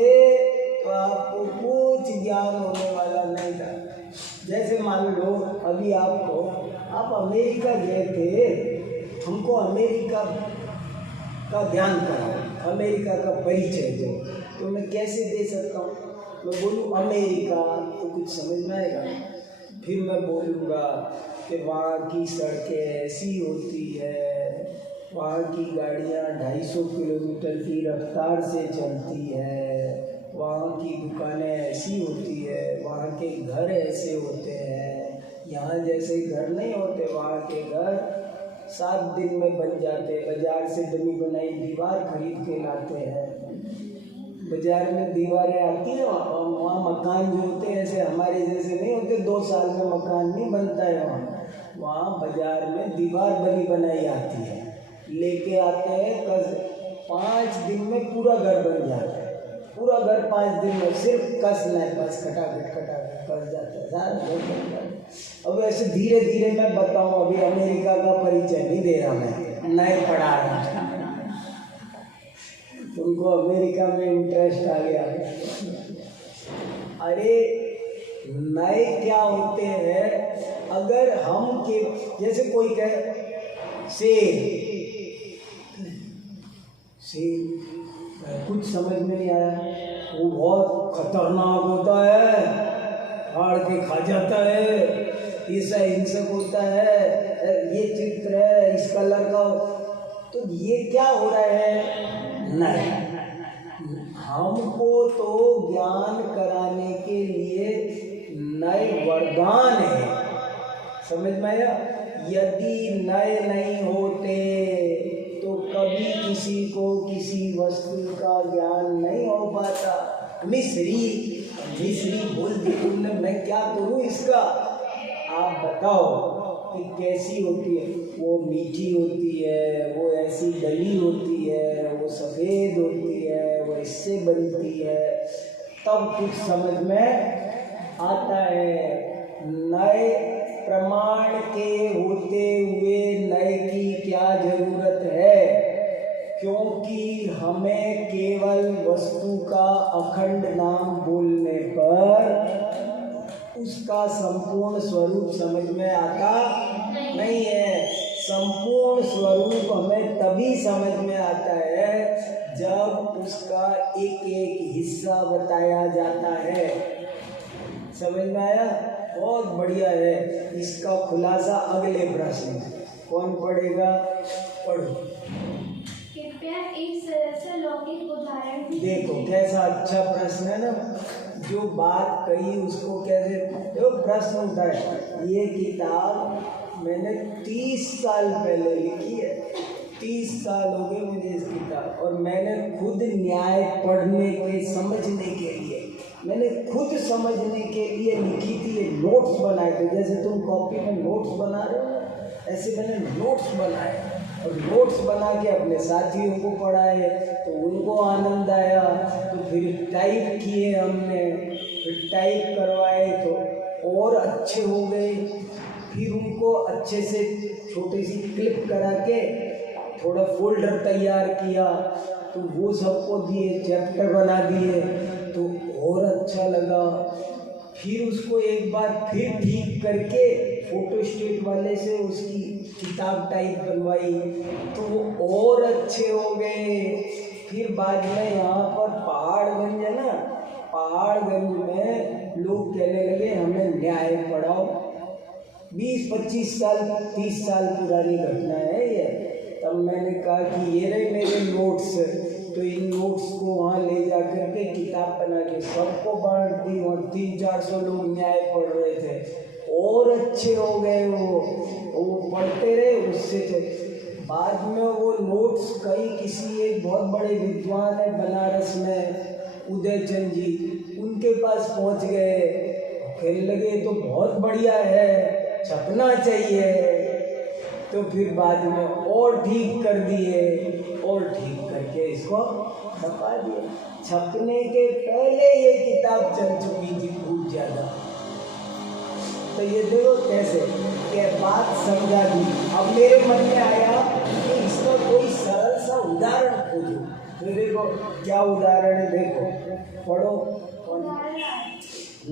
तो आपको कुछ ज्ञान होने वाला नहीं था। जैसे मान लो अभी आप अमेरिका गए थे, हमको अमेरिका का ज्ञान कराओ, अमेरिका का परिचय दो, तो मैं कैसे दे सकता हूँ। मैं बोलूँ अमेरिका तो कुछ समझ में आएगा। फिर मैं बोलूँगा कि वहाँ की सड़कें ऐसी होती है, वहाँ की गाड़ियाँ 250 किलोमीटर की रफ्तार से चलती है, वहाँ की दुकानें ऐसी होती है, वहाँ के घर ऐसे होते हैं, यहाँ जैसे घर नहीं होते, वहाँ के घर 7 दिन में बन जाते हैं। बाजार से बनी बनाई दीवार खरीद के लाते हैं। बाजार में दीवारें आती हैं, वहाँ मकान जो होते हैं ऐसे हमारे जैसे नहीं होते, 2 साल में मकान नहीं बनता है। वहाँ बाजार में दीवार बनी बनाई आती है, लेके आते हैं, 5 दिन में पूरा घर बन जाता है। पूरा घर 5 दिन में, सिर्फ कसना है, बस खटाखट कस जाता है, सारा घर बन जाता है। अब ऐसे धीरे धीरे मैं बताऊँ, अभी अमेरिका का परिचय नहीं दे रहा, मैं नए पढ़ा रहा, उनको अमेरिका में इंटरेस्ट आ गया। अरे नए क्या होते हैं, अगर हम के जैसे कोई कहे शेर कुछ समझ में नहीं आया, वो बहुत खतरनाक होता है, फाड़ के खा जाता है, ऐसा हिंसक होता है, ये चित्र है इस कलर का, तो ये क्या हो रहा है? नहीं, हमको तो ज्ञान कराने के लिए नए वरदान है, समझ में आया? यदि नए नहीं होते तो कभी किसी को किसी वस्तु का ज्ञान नहीं हो पाता। मिश्री बोल दी तुमने, मैं क्या करूँ इसका? आप बताओ कि कैसी होती है? वो मीठी होती है, वो ऐसी डली होती है, वो सफ़ेद होती है, वो इससे बनती है, तब कुछ समझ में आता है। नए प्रमाण के होते हुए नए की क्या जरूरत है? क्योंकि हमें केवल वस्तु का अखंड नाम बोलने पर उसका संपूर्ण स्वरूप समझ में आता नहीं है। संपूर्ण स्वरूप हमें तभी समझ में आता है जब उसका एक एक हिस्सा बताया जाता है। समझ में आया? बहुत बढ़िया है। इसका खुलासा अगले प्रश्न में। कौन पढ़ेगा? पढ़ो। कृपया एक सरल सा लौकिक उदाहरण देखो कैसा अच्छा प्रश्न है ना, जो बात कही उसको कैसे देखो प्रश्न उठा है। ये किताब मैंने 30 साल पहले लिखी है, 30 साल हो गए मुझे इस किताब, और मैंने खुद न्याय पढ़ने के समझने के लिए, मैंने खुद समझने के लिए लिखी थी। ये नोट्स बनाए थे, जैसे तुम कॉपी में नोट्स बना रहे हो, ऐसे मैंने नोट्स बनाए, और नोट्स बना के अपने साथियों को पढ़ाए, तो उनको आनंद आया, तो फिर टाइप किए हमने, फिर टाइप करवाए तो और अच्छे हो गए। फिर उनको अच्छे से छोटी सी क्लिप करा के थोड़ा फोल्डर तैयार किया, तो वो सबको दिए, चैप्टर बना दिए, तो और अच्छा लगा। फिर उसको एक बार फिर ठीक करके फोटोस्टेट वाले से उसकी किताब टाइप बनवाई, तो वो और अच्छे हो गए। फिर बाद में यहाँ पर पहाड़गंज है ना, पहाड़गंज में लोग कहने लगे हमें न्याय पढ़ाओ। 20-25 साल 30 साल पुरानी घटना है ये। तब मैंने कहा कि ये रहे मेरे नोट्स, तो इन नोट्स को वहाँ ले जा कर के किताब बना के सबको बांट दी, और 300-400 लोग न्याय पढ़ रहे थे, और अच्छे हो गए। वो पढ़ते रहे, उससे थे। बाद में वो नोट्स कई किसी एक बहुत बड़े विद्वान है बनारस में, उदयचंद जी, उनके पास पहुँच गए। कहने लगे तो बहुत बढ़िया है, छपना चाहिए। तो फिर बाद में और ठीक कर दिए, और ठीक करके इसको छपा दिए। छपने के पहले ये किताब चल चुकी थी बहुत ज़्यादा। तो ये देखो कैसे क्या बात समझा दी। अब मेरे मन में आया कि इसका कोई सरल सा उदाहरण खोजो। तो देखो क्या उदाहरण है, देखो पढ़ो।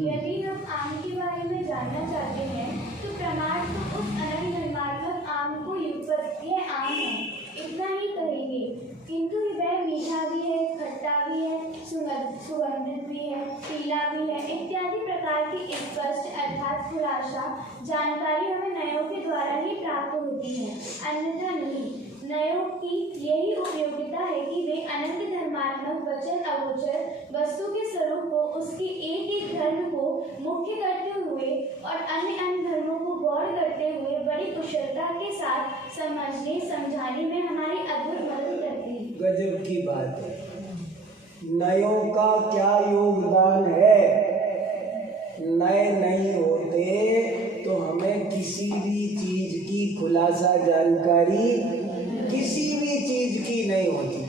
यदि हम आम के बारे में जानना चाहते हैं तो प्रमाण तो उस अनंत धर्मात्मक आम को युगपत यह आम है इतना ही कहेंगे, किंतु वह मीठा भी है, खट्टा भी है, सुगंधित भी है, पीला भी है, इत्यादि प्रकार की स्पष्ट अर्थात खुलासा जानकारी हमें नयों के द्वारा ही प्राप्त होती है, अन्यथा नहीं। नयों की यही उपयोगिता है कि वे अनंत धर्मात्मक वचन अगोचर वस्तु के स्वरूप को उसके एक एक धर्म धर्म को मुख्य करते हुए और अन्य धर्मों को गौण करते हुए बड़ी कुशलता के साथ समझने समझाने में हमारी अद्भुत मदद करती है। गजब की बात है। नयों का क्या योगदान है। नए नहीं होते तो हमें किसी भी चीज की खुलासा जानकारी किसी भी चीज की नहीं होती।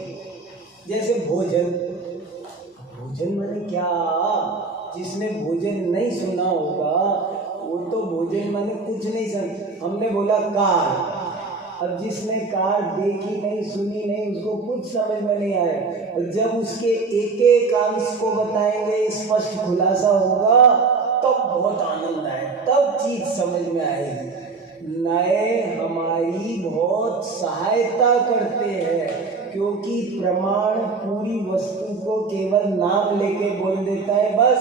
जैसे भोजन, भोजन माने क्या, जिसने भोजन नहीं सुना होगा वो तो भोजन माने कुछ नहीं समझ। हमने बोला कार, अब जिसने कार देखी नहीं सुनी नहीं उसको कुछ समझ में नहीं आया, और जब उसके एक एक अंश को बताएंगे स्पष्ट खुलासा होगा तब बहुत आनंद आए, तब चीज समझ में आएगी। नए हमारी बहुत सहायता करते हैं क्योंकि प्रमाण पूरी वस्तु को केवल नाम लेके बोल देता है, बस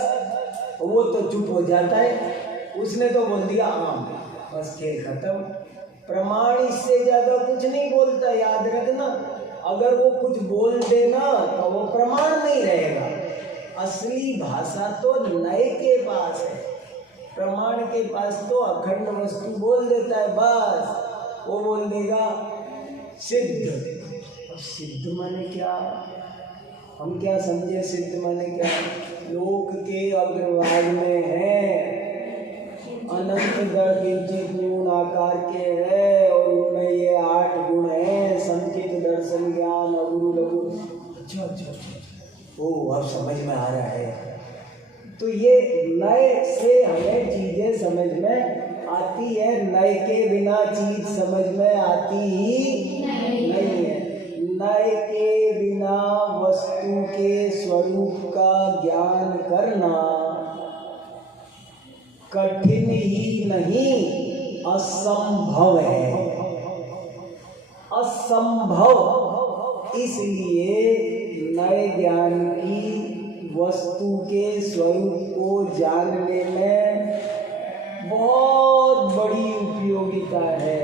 वो तो चुप हो जाता है। उसने तो बोल दिया आम, बस खेल खत्म। प्रमाण इससे ज्यादा कुछ नहीं बोलता, याद रखना। अगर वो कुछ बोल देना तो वो प्रमाण नहीं रहेगा। असली भाषा तो नए के पास है, प्रमाण के पास तो अखंड वस्तु बोल देता है, बस वो बोल देगा सिद्ध। अब सिद्ध माने क्या, हम क्या समझे सिद्ध माने क्या। लोक के अग्रभाग में है, अनंत किंचित न्यून आकार के है और उनमें ये 8 गुण हैं, संचित दर्शन ज्ञान अगुरु लघु। अच्छा अच्छा अच्छा, ओ अब समझ में आ रहा है। तो ये नए से हमें चीजें समझ में आती है, नए के बिना चीज समझ में आती ही नहीं है। नए के बिना वस्तु के स्वरूप का ज्ञान करना कठिन ही नहीं असंभव है, असंभव। इसलिए नए ज्ञान की वस्तु के स्वरूप को जानने में बहुत बड़ी उपयोगिता है।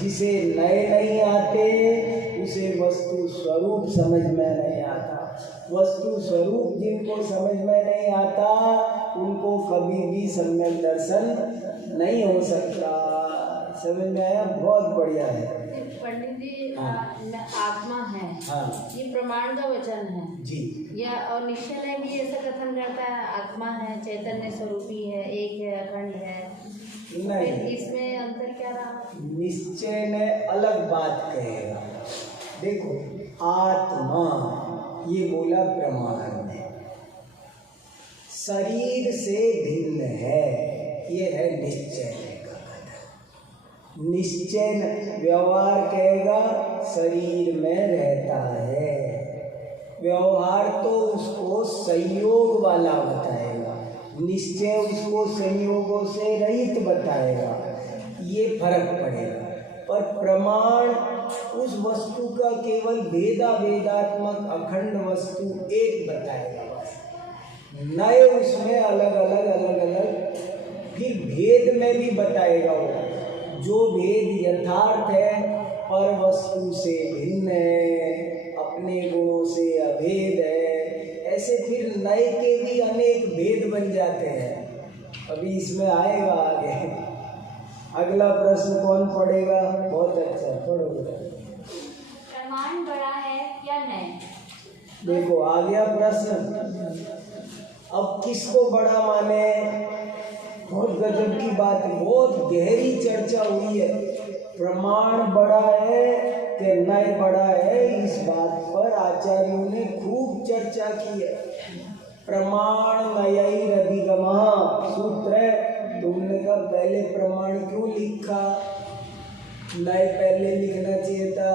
जिसे नए नहीं आते उसे वस्तु स्वरूप समझ में नहीं आता। वस्तु स्वरूप जिनको समझ में नहीं आता उनको कभी भी सम्यक दर्शन नहीं हो सकता। समझ में आया? बहुत बढ़िया है। पंडित जी, हाँ। आत्मा है, हाँ ये प्रमाण का वचन है जी। या और निश्चय ने भी ऐसा कथन करता है आत्मा है, चैतन्य स्वरूपी है, एक है, अखंड है। नहीं, फिर इसमें अंतर क्या रहा? निश्चय ने अलग बात कहेगा। देखो, आत्मा ये बोला प्रमाण में, शरीर से भिन्न है, ये है निश्चय का कथन। निश्चय व्यवहार कहेगा शरीर में रहता है, व्यवहार तो उसको संयोग वाला बताएगा, निश्चय उसको संयोगों से रहित बताएगा। ये फर्क पड़ेगा। पर प्रमाण उस वस्तु का केवल भेदात्मक अखंड वस्तु एक बताएगा बस। नए उसमें अलग अलग फिर भेद में भी बताएगा वो। जो भेद यथार्थ है पर वस्तु से भिन्न है, अपने गुणों से अभेद है, ऐसे फिर नए के भी अनेक भेद बन जाते हैं। अभी इसमें आएगा आगे। अगला प्रश्न कौन पढ़ेगा? बहुत अच्छा, पढ़ो। प्रमाण बड़ा है या नहीं? देखो आ गया प्रश्न। अब किसको बड़ा माने? बहुत गजब की बात है, बहुत गहरी चर्चा हुई है। प्रमाण बड़ा है कि नए बड़ा है, इस बात पर आचार्यों ने खूब चर्चा की है। प्रमाण नयैरधिगमः सूत्र है। तुमने कहा पहले प्रमाण क्यों लिखा? नए पहले लिखना चाहिए था।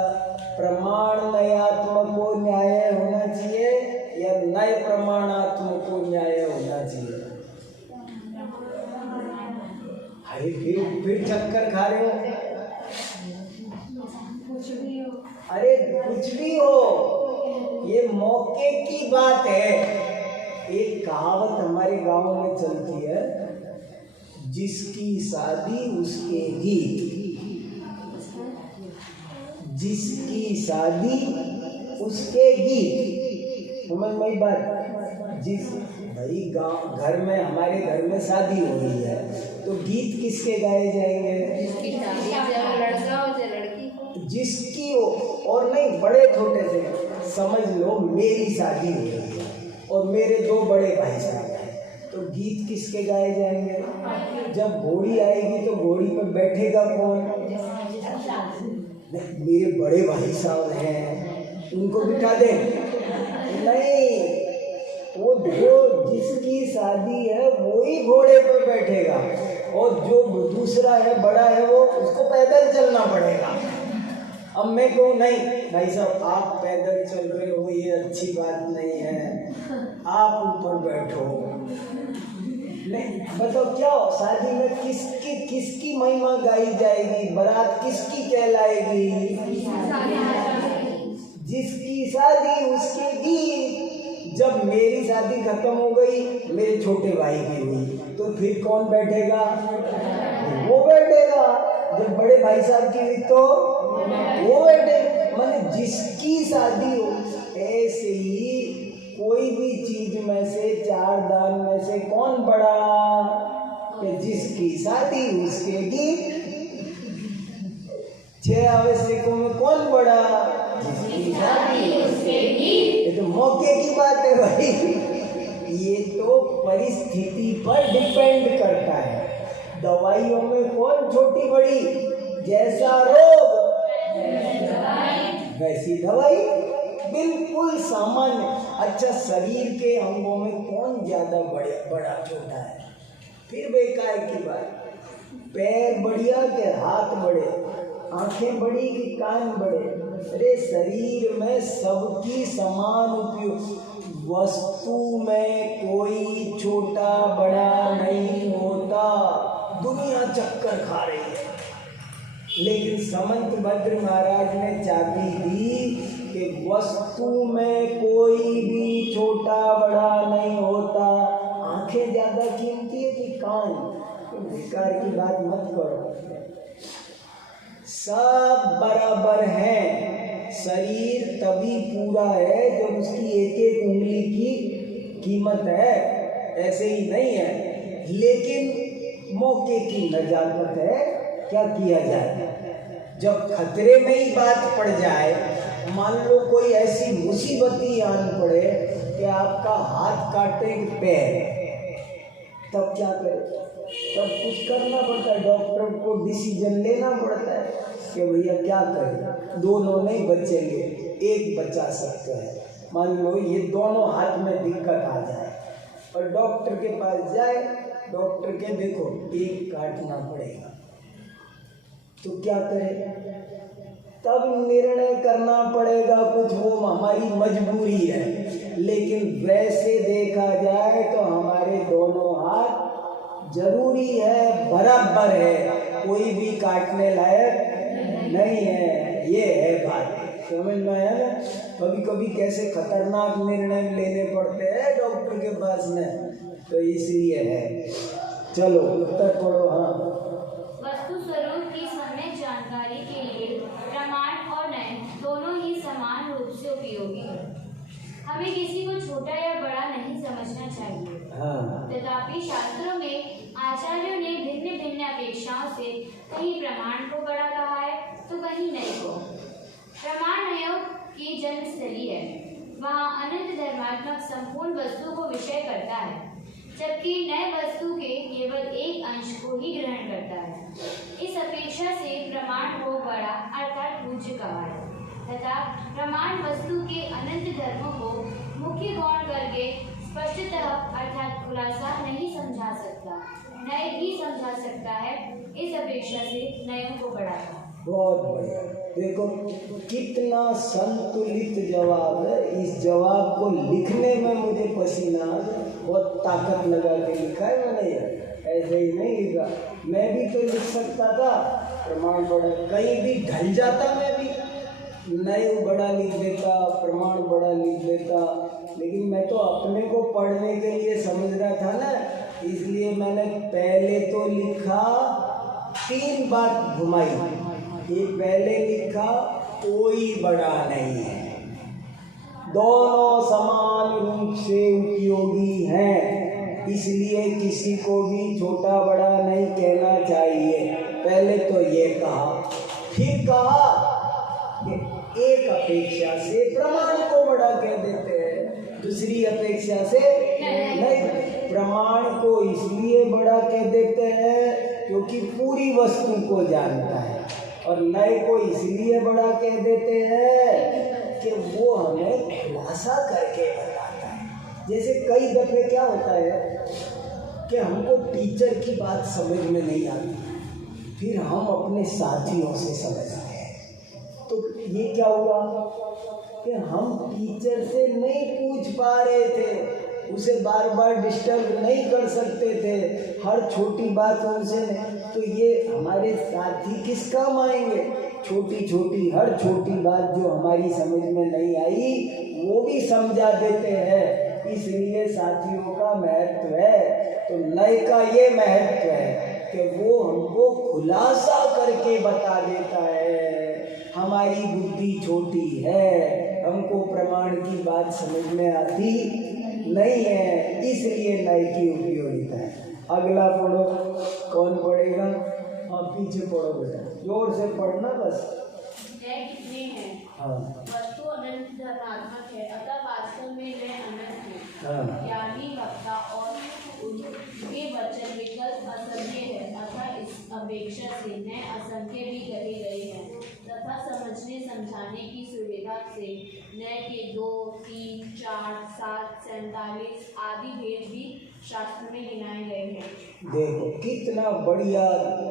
प्रमाण नयात्मक को न्याय होना चाहिए या नए प्रमाणात्मक को न्याय होना चाहिए? अरे फिर चक्कर खा रहे हो। अरे कुछ भी हो, ये मौके की बात है। एक कहावत हमारे गांव में चलती है, जिसकी शादी उसके गीत, जिसकी शादी उसके गीत। समझ में बात? भाई गाँव घर में, हमारे घर में शादी हो रही है तो गीत किसके गाए जाएंगे? जिसकी शादी है, चाहे लड़का हो चाहे लड़की हो, जिसकी हो। और नहीं, बड़े छोटे से समझ लो, मेरी शादी हो रही है और मेरे 2 बड़े भाई साहब हैं, तो गीत किसके गाए जाएंगे? जब घोड़ी आएगी तो घोड़ी पर बैठेगा कौन? नहीं, मेरे बड़े भाई साहब हैं, उनको बिठा दे? नहीं, वो जो जिसकी शादी है वो ही घोड़े पर बैठेगा, और जो दूसरा है, बड़ा है, वो उसको पैदल चलना पड़ेगा। अब मैं कहूँ नहीं भाई साहब आप पैदल चल रहे हो, ये अच्छी बात नहीं है, आप ऊपर बैठो। नहीं, बताओ क्या हो, शादी में किसकी महिमा गाई जाएगी? बारात किसकी कहलाएगी? जिसकी शादी उसके गीत। जब मेरी शादी खत्म हो गई, मेरे छोटे भाई की हुई, तो फिर कौन बैठेगा? वो बैठेगा। जब बड़े भाई साहब की हुई तो वो बैठे। माने जिसकी शादी हो। ऐसे ही कोई भी चीज में से, 4 दान में से कौन बड़ा? कि जिसकी शादी उसके गीत। 6 आवश्यकों में कौन बड़ा? जिसकी शादी उसके गीत। ये तो मौके की बात है भाई, ये तो परिस्थिति पर डिपेंड करता है। दवाइयों में कौन छोटी बड़ी? जैसा रोग वैसी दवाई, बिल्कुल सामान्य। अच्छा, शरीर के अंगों में कौन ज्यादा बड़ा छोटा है? फिर बेकार की बात, पैर बढ़िया के हाथ बड़े, आंखें बड़ी कि कान बड़े? अरे शरीर में सबकी समान उपयोग। वस्तु में कोई छोटा बड़ा नहीं होता। दुनिया चक्कर खा रही है, लेकिन समंत भद्र महाराज ने चाबी दी कि वस्तु में कोई भी छोटा बड़ा नहीं होता। आंखें ज्यादा कीमती है कि कान? तो बेकार की बात मत करो, सब बराबर हैं। शरीर तभी पूरा है जब उसकी एक एक उंगली की कीमत है, ऐसे ही नहीं है। लेकिन मौके की नजाकत है, क्या किया जाए? जब खतरे में ही बात पड़ जाए, मान लो कोई ऐसी मुसीबत ही आन पड़े कि आपका हाथ काटे पैर, तब क्या करें? तब कुछ करना पड़ता है, डॉक्टर को डिसीजन लेना पड़ता है कि भैया क्या करें। दोनों नहीं बचेंगे, एक बचा सकते हैं। मान लो ये दोनों हाथ में दिक्कत आ जाए और डॉक्टर के पास जाए, डॉक्टर के देखो एक काटना पड़ेगा, तो क्या करें? तब निर्णय करना पड़ेगा कुछ, वो हमारी मजबूरी है। लेकिन वैसे देखा जाए तो हमारे दोनों हाथ जरूरी है, बराबर है, कोई भी काटने लायक नहीं है। ये है बात, समझ में आया ना? कभी कभी कैसे खतरनाक निर्णय लेने पड़ते हैं डॉक्टर के पास में, तो इसलिए है। चलो उत्तर पढ़ो। हाँ, वस्तु स्वरूप की सम्यक जानकारी के लिए प्रमाण और नय दोनों ही समान रूप से उपयोगी हैं। हमें किसी को छोटा या बड़ा नहीं समझना चाहिए। हाँ। तथापि शास्त्रों में आचार्यों ने भिन्न भिन्न अपेक्षाओं से कहीं प्रमाण को बड़ा कहा है तो कहीं नय को। प्रमाण नयों की जन्मस्थली है, वहाँ अनंत धर्मात्मक संपूर्ण वस्तु को विषय करता है, जबकि नए वस्तु के केवल एक अंश को ही ग्रहण करता है। इस अपेक्षा से प्रमाण को बड़ा अर्थात पूज्य कहा है, तथा प्रमाण वस्तु के अनंत धर्मों को मुख्य गौण करके स्पष्टतः अर्थात खुलासा नहीं समझा सकता, नए ही समझा सकता है। इस अपेक्षा से नयों को बड़ा कहा। बहुत बढ़िया, देखो कितना संतुलित जवाब है। इस जवाब को लिखने में मुझे पसीना, बहुत ताकत लगा के लिखा है मैंने, यार ऐसे ही नहीं लिखा। मैं भी तो लिख सकता था प्रमाण बड़ा, कहीं भी ढल जाता, मैं भी नए बड़ा लिख देता, प्रमाण बड़ा लिख देता, लेकिन मैं तो अपने को पढ़ने के लिए समझ रहा था ना, इसलिए मैंने पहले तो लिखा 3 बात घुमाई। ये पहले लिखा कोई बड़ा नहीं है, दोनों समान रूप से उपयोगी हैं। इसलिए किसी को भी छोटा बड़ा नहीं कहना चाहिए। पहले तो ये कहा, फिर कहा कि एक अपेक्षा से प्रमाण को बड़ा कह देते हैं, दूसरी अपेक्षा से नहीं। प्रमाण को इसलिए बड़ा कह देते हैं क्योंकि पूरी वस्तु को जानता है, और नए को इसलिए बड़ा कह देते हैं कि वो हमें खुलासा करके बताता है। जैसे कई दफे क्या होता है कि हमको टीचर की बात समझ में नहीं आती, फिर हम अपने साथियों से समझते हैं। तो ये क्या हुआ कि हम टीचर से नहीं पूछ पा रहे थे, उसे बार बार डिस्टर्ब नहीं कर सकते थे, हर छोटी बात उनसे नहीं। तो ये हमारे साथी किस काम आएंगे? छोटी छोटी हर छोटी बात जो हमारी समझ में नहीं आई वो भी समझा देते हैं। इसलिए साथियों का महत्व है। तो नए का ये महत्व है कि वो हमको खुलासा करके बता देता है। हमारी बुद्धि छोटी है, हमको प्रमाण की बात समझ में आती नहीं है, इसलिए नए की उपयोगिता है। अगला पढ़ो, कौन पढ़ेगा? आप पीछे पढ़ो बेटा, जोर से पढ़ना बस। नए कितने हैं? हाँ वस्तु अनंत धनात्मक है, अतः वास्तव में नए अनंत है। हाँ ज्ञानी वक्ता और उनके वचन विकल्प असंख्य है, अतः इस अपेक्षा से नए असंख्य भी कहे गए हैं। तथा समझने समझाने की सुविधा से नए के 2, 3, 4, 7, 47 आदि भेद भी शास्त्र में गिनाए गए हैं। देखो कितना बढ़िया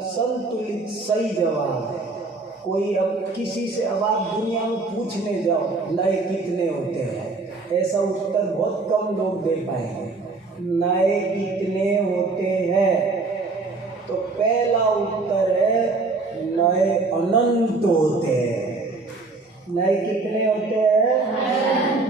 संतुलित सही जवाब है। कोई अब किसी से, अब आप दुनिया में पूछने जाओ नए कितने होते हैं, ऐसा उत्तर बहुत कम लोग दे पाएंगे। नए कितने होते हैं तो पहला उत्तर है नए अनंत होते हैं। नए कितने होते हैं?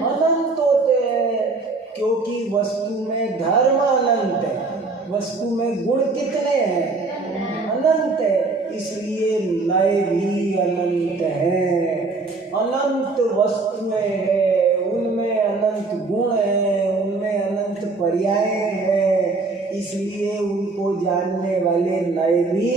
अनंत होते हैं, क्योंकि वस्तु में धर्म अनंत है, वस्तु में गुण कितने हैं? अनंत है, इसलिए नए भी अनंत हैं। अनंत वस्तुएं हैं, उनमें अनंत गुण हैं, उनमें अनंत पर्याय हैं, इसलिए उनको जानने वाले नए भी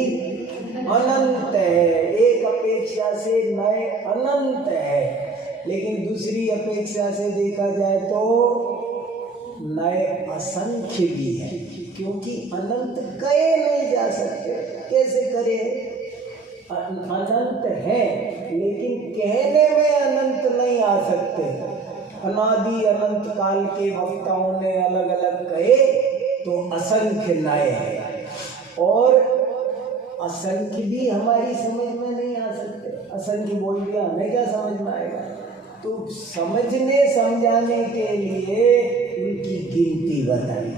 अनंत है। एक अपेक्षा से नए अनंत है, लेकिन दूसरी अपेक्षा से देखा जाए तो नए असंख्य भी है, क्योंकि अनंत कहे नहीं जा सकते। कैसे करे? अनंत है लेकिन कहने में अनंत नहीं आ सकते। अनादि अनंत काल के वक्ताओं ने अलग अलग कहे तो असंख्य नए हैं, और असंख्य भी हमारी समझ में नहीं आ सकते। असंख्य बोल दिया, हमें क्या समझ में आएगा? तो समझने समझाने के लिए उनकी गिनती बताई,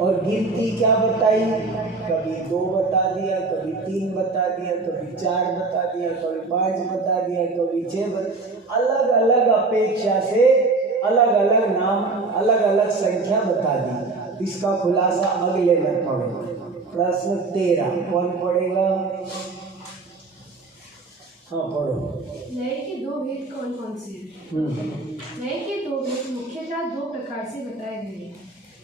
और गिनती क्या बताई? कभी 2 बता दिया, कभी 3 बता दिया, कभी 4 बता दिया, कभी 5 बता दिया, कभी 6 अलग अलग अपेक्षा से अलग अलग नाम, अलग अलग संख्या बता दी। इसका खुलासा अगले में पढ़ो। प्रश्न 13 कौन पढ़ेगा? हाँ पढ़ो। नए के 2 भेद कौन कौन से हैं? नए के 2 भेद मुख्यतः 2 प्रकार से बताए गए हैं।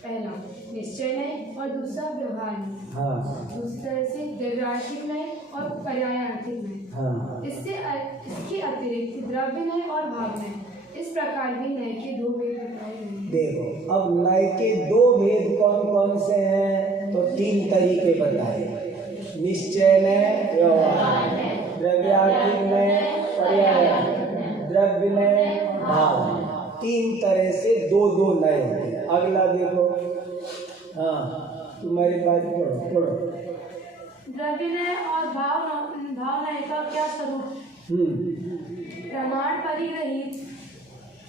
पहला निश्चय नय और दूसरा व्यवहार नय। हाँ। दूसरी तरह से द्रव्यार्थिक नय और पर्यायार्थिक नय। हाँ। इसके अतिरिक्त द्रव्य नय और भाव नय, इस प्रकार भी नय के 2 भेद बताए गए हैं। देखो अब नय के 2 भेद कौन कौन से हैं? तो 3 तरीके बताए, निश्चय नय, व्यवहार नय, द्रव्यार्थिक नय, पर्यायार्थिक, द्रव्य नय, भाव। 3 तरह से 2-2 नय होते हैं। अगला देखो, हाँ तुम्हारी बात पढ़ो। द्रव्य नय और भाव नय का क्या स्वरूप? प्रमाण परिग्रहित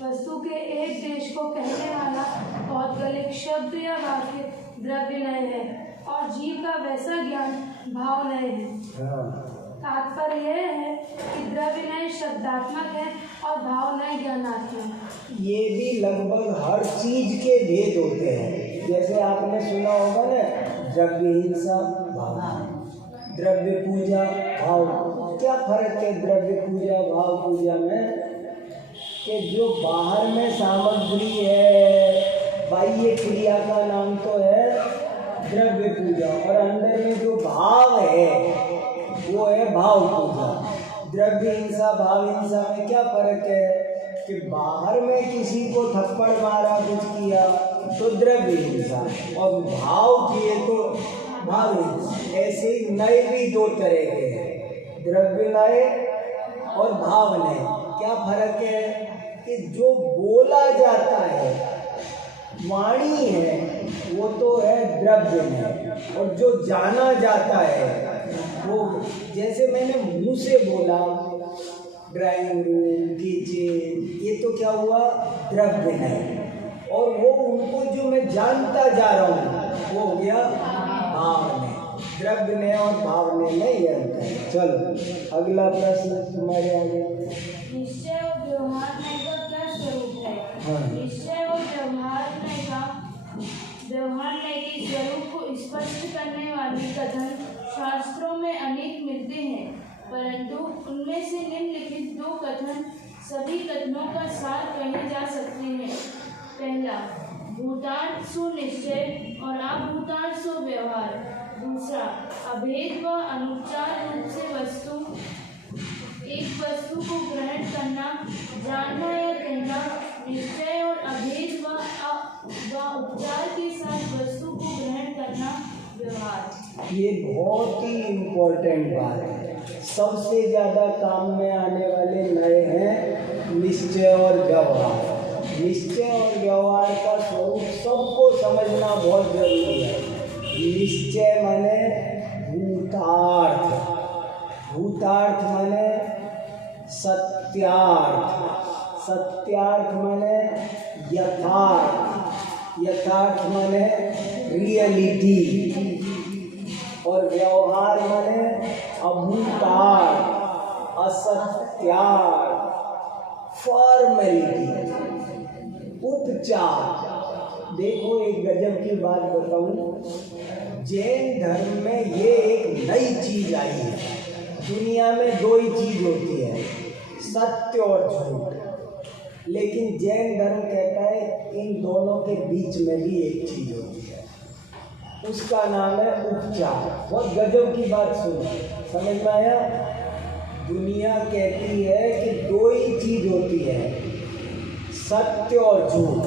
वस्तु के एक देश को कहने वाला भौगोलिक शब्द या वाक्य द्रव्य नय है, और जीव का वैसा ज्ञान भाव नय है। तात्पर्य यह है कि द्रव्य नय शब्दात्मक है और भाव नय ज्ञानात्मक। ये भी लगभग हर चीज के भेद होते हैं। जैसे आपने सुना होगा ना, द्रव्य हिंसा भाव, द्रव्य पूजा भाव। क्या फर्क है द्रव्य पूजा भाव पूजा में? कि जो बाहर में सामग्री है, बाह्य क्रिया का नाम तो है द्रव्य पूजा, और अंदर में जो भाव है वो है भाव पूजा। द्रव्य हिंसा भाव हिंसा में क्या फर्क है कि बाहर में किसी को थप्पड़ मारा, कुछ किया तो द्रव्य हिंसा, और भाव किए तो भाव हिंसा। ऐसे ही नए भी दो तरह के हैं, द्रव्य नए और भाव नए। क्या फर्क है कि जो बोला जाता है वाणी है वो तो है द्रव्य में, और जो जाना जाता है वो, जैसे मैंने मुंह से बोला ड्राइंग रूम किचन, ये तो क्या हुआ द्रव्य है, और वो उनको जो मैं जानता जा रहा हूँ वो हो गया भाव में। द्रव्य ने और भाव ने नहीं अंतर है। चलो अगला प्रश्न तुम्हारे आगे। निश्चय और व्यवहार नय का क्या स्वरूप है? हाँ। निश्चय और व्यवहार नय के स्वरूप को स्पष्ट करने वाले कथन शास्त्रों में अनेक मिलते हैं, परंतु उनमें से निम्नलिखित दो कथन सभी कथनों का सार कहे जा सकते हैं। पहला, भूतार्थ सो निश्चय और अभूतार्थ सो व्यवहार। दूसरा, अभेद व अनुपचार रूप से वस्तु, एक वस्तु को ग्रहण करना, जानना या कहना। निश्चय और अभेद व उपचार के साथ वस्तु को ग्रहण करना व्यवहार। ये बहुत ही इम्पोर्टेंट बात है, सबसे ज़्यादा काम में आने वाले नए हैं निश्चय और व्यवहार। निश्चय और व्यवहार का स्वरूप सबको समझना बहुत जरूरी है। निश्चय माने भूतार्थ, भूतार्थ माने सत्यार्थ, सत्यार्थ माने यथार्थ, यथार्थ माने रियलिटी, और व्यवहार माने अभूतार्थ, असत्यार्थ, फॉर्मेलिटी, उपचार। देखो एक गजब की बात बताऊं, जैन धर्म में ये एक नई चीज आई है। दुनिया में दो ही चीज होती है, सत्य और झूठ, लेकिन जैन धर्म कहता है इन दोनों के बीच में भी एक चीज होती है, उसका नाम है उपचार। बहुत गजब की बात सुनो, समझ में आया? दुनिया कहती है कि दो ही चीज होती है, सत्य और झूठ,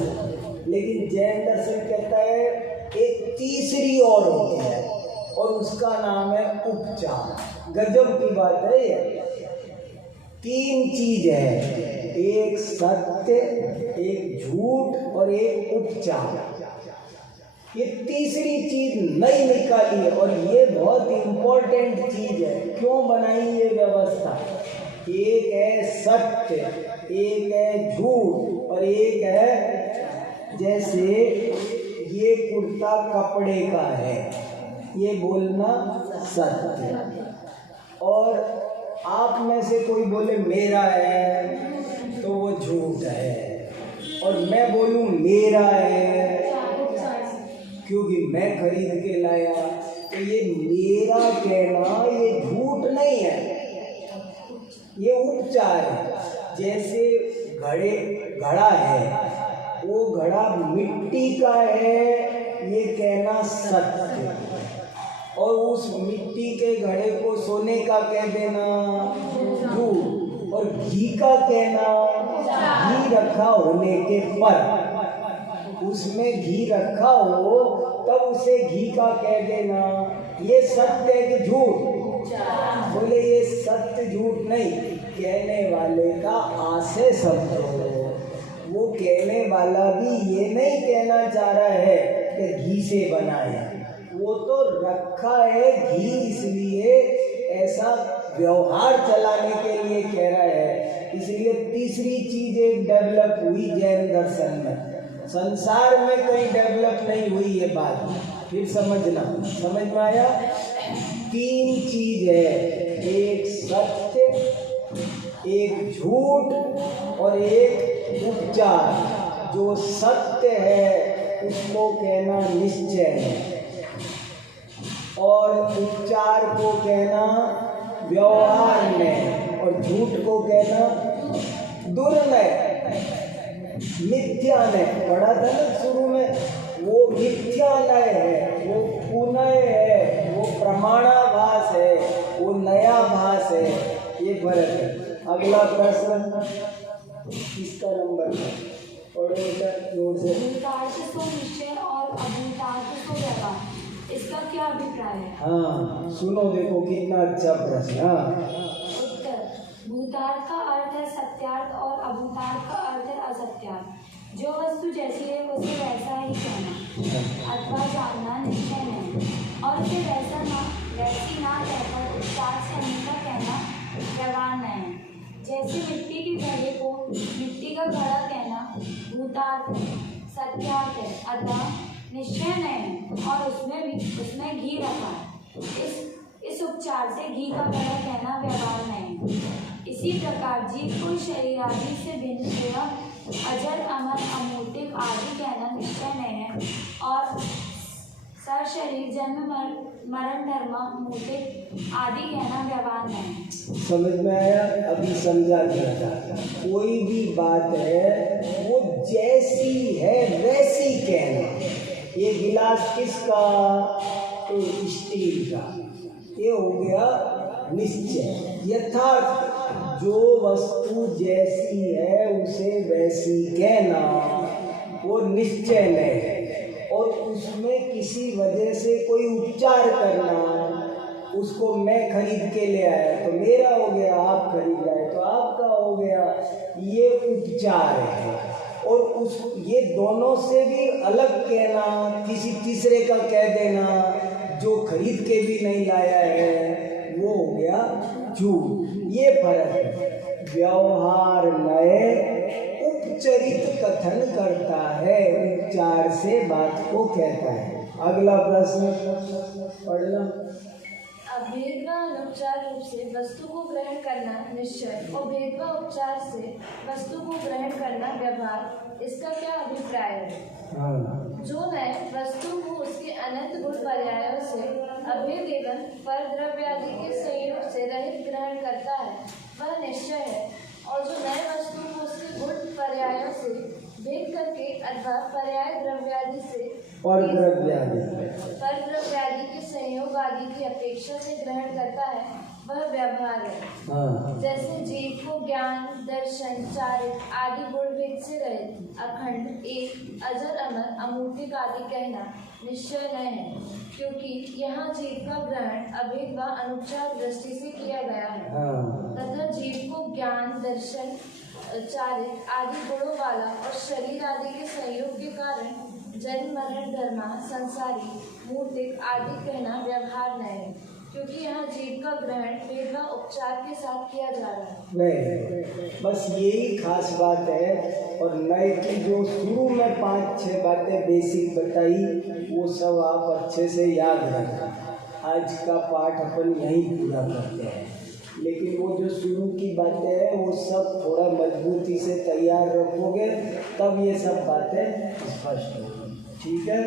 लेकिन जैन दर्शन कहता है एक तीसरी और होती है, और उसका नाम है उपचार। गजब की बात है ये। तीन चीज है, एक सत्य, एक झूठ और एक उपचार। ये तीसरी चीज नई निकाली है, और ये बहुत इम्पोर्टेंट चीज है। क्यों बनाई ये व्यवस्था? एक है सत्य, एक है झूठ, और एक है, जैसे ये कुर्ता कपड़े का है, ये बोलना सत्य, और आप में से कोई बोले मेरा है तो वो झूठ है, और मैं बोलूं मेरा है क्योंकि मैं खरीद के लाया, तो ये मेरा कहना ये झूठ नहीं है, ये उपचार है। जैसे घड़ा है, वो घड़ा मिट्टी का है ये कहना सत्य, और उस मिट्टी के घड़े को सोने का कह देना झूठ, और घी का कहना, घी रखा होने के पर, उसमें घी रखा हो तब उसे घी का कह देना, ये सत्य है कि झूठ? बोले ये सत्य झूठ नहीं, कहने वाले का आशय समझो। वो कहने वाला भी ये नहीं कहना चाह रहा है कि घी से बना है, वो तो रखा है घी इसलिए ऐसा व्यवहार चलाने के लिए कह रहा है। इसलिए तीसरी चीज एक डेवलप हुई जैन दर्शन में, संसार में कहीं डेवलप नहीं हुई ये बात, फिर समझना। समझ में आया? तीन चीज है, एक सत्य, एक झूठ और एक उपचार। जो सत्य है उसको कहना निश्चय है, और उपचार को कहना व्यवहार में, और झूठ को कहना दुर्नय, मिथ्या ने। पढ़ा था ना शुरू में, बेटा जोर से। भूतार्थ तो निश्चय और अभूतार्थ तो व्यवहार, इसका क्या अभिप्राय है? हाँ सुनो, देखो कितना अच्छा प्रश्न। हाँ उत्तर, भूतार्थ का अर्थ है सत्यार्थ और अभूतार्थ का अर्थ है असत्यार्थ। जो वस्तु जैसी है उसे वैसा ही कहना अथवा जानना निश्चय नहीं, और उसे वैसी ना कहकर उपचार से अन्यथा कहना व्यवहार नहीं। जैसे मिट्टी के घड़े को मिट्टी का घड़ा कहना भूतार्थ सत्यार्थ है अथवा निश्चय नहीं, और उसमें घी रखा है, इस उपचार से घी का घड़ा कहना व्यवहार नहीं। इसी प्रकार जीव को शरीर आदि से भिन्न एवं अजर अमर अमूर्तिक आदि कहना निश्चय नहीं है, और सशरीर जन्म मरण धर्म मूर्तिक आदि कहना व्यवहार नहीं। समझ में आया? अभी समझा दिया था। कोई भी बात है वो जैसी है वैसी कहना। ये गिलास किसका? तो स्टील का। ये हो गया निश्चय, यथार्थ। जो वस्तु जैसी है उसे वैसी कहना, वो निश्चय नहीं। और उसमें किसी वजह से कोई उपचार करना, उसको मैं खरीद के ले आया तो मेरा हो गया, आप खरीद लाए तो आपका हो गया, ये उपचार है। और ये दोनों से भी अलग कहना, किसी तीसरे का कह देना जो खरीद के भी नहीं लाया है, वो हो गया झूठ। ये फर्क है। व्यवहार नए उपचरित कथन करता है, उपचार से बात को कहता है। अगला प्रश्न पढ़ना। अभेदवा अनुपचार रूप से वस्तु को ग्रहण करना निश्चय और भेदवा उपचार से वस्तु को ग्रहण करना व्यवहार, इसका क्या अभिप्राय है? हाँ। जो नए वस्तु को उसके अनंत गुण पर्यायों से अभेद एवं पर द्रव्यादि के संयोग से रहित ग्रहण करता है वह निश्चय है, और जो नए वस्तु को उसके गुण पर्यायों से भेद करके अथवा पर्याय द्रव्यादि से पर द्रव्यादि के संयोग आदि की अपेक्षा से ग्रहण करता है वह व्यवहार है। हाँ। जैसे जीव को ज्ञान दर्शन चारित्र आदि गुण भेद से रहित अखंड एक अजर अमर अमूर्तिक आदि कहना निश्चय नहीं है, क्योंकि यहाँ जीव का ग्रहण अभेद व अनुपचार दृष्टि से किया गया है। हाँ। तथा जीव को ज्ञान दर्शन चारित्र आदि गुणों वाला और शरीर आदि के संयोग के कारण जन्म मरण धर्मा संसारी मूर्तिक आदि कहना व्यवहार नहीं है, क्योंकि यहाँ जीव का ग्रहण भेद व उपचार के साथ किया जा रहा है। नहीं, बस यही खास बात है। और नए की जो शुरू में 5-6 बातें बेसिक बताई, वो सब आप अच्छे से याद रखना। आज का पाठ अपन यहीं पूरा करते हैं, लेकिन वो जो शुरू की बातें हैं वो सब थोड़ा मजबूती से तैयार रखोगे, तब ये सब बातें स्पष्ट होंगी। ठीक है,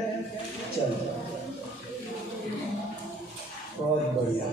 चलो, बहुत बढ़िया।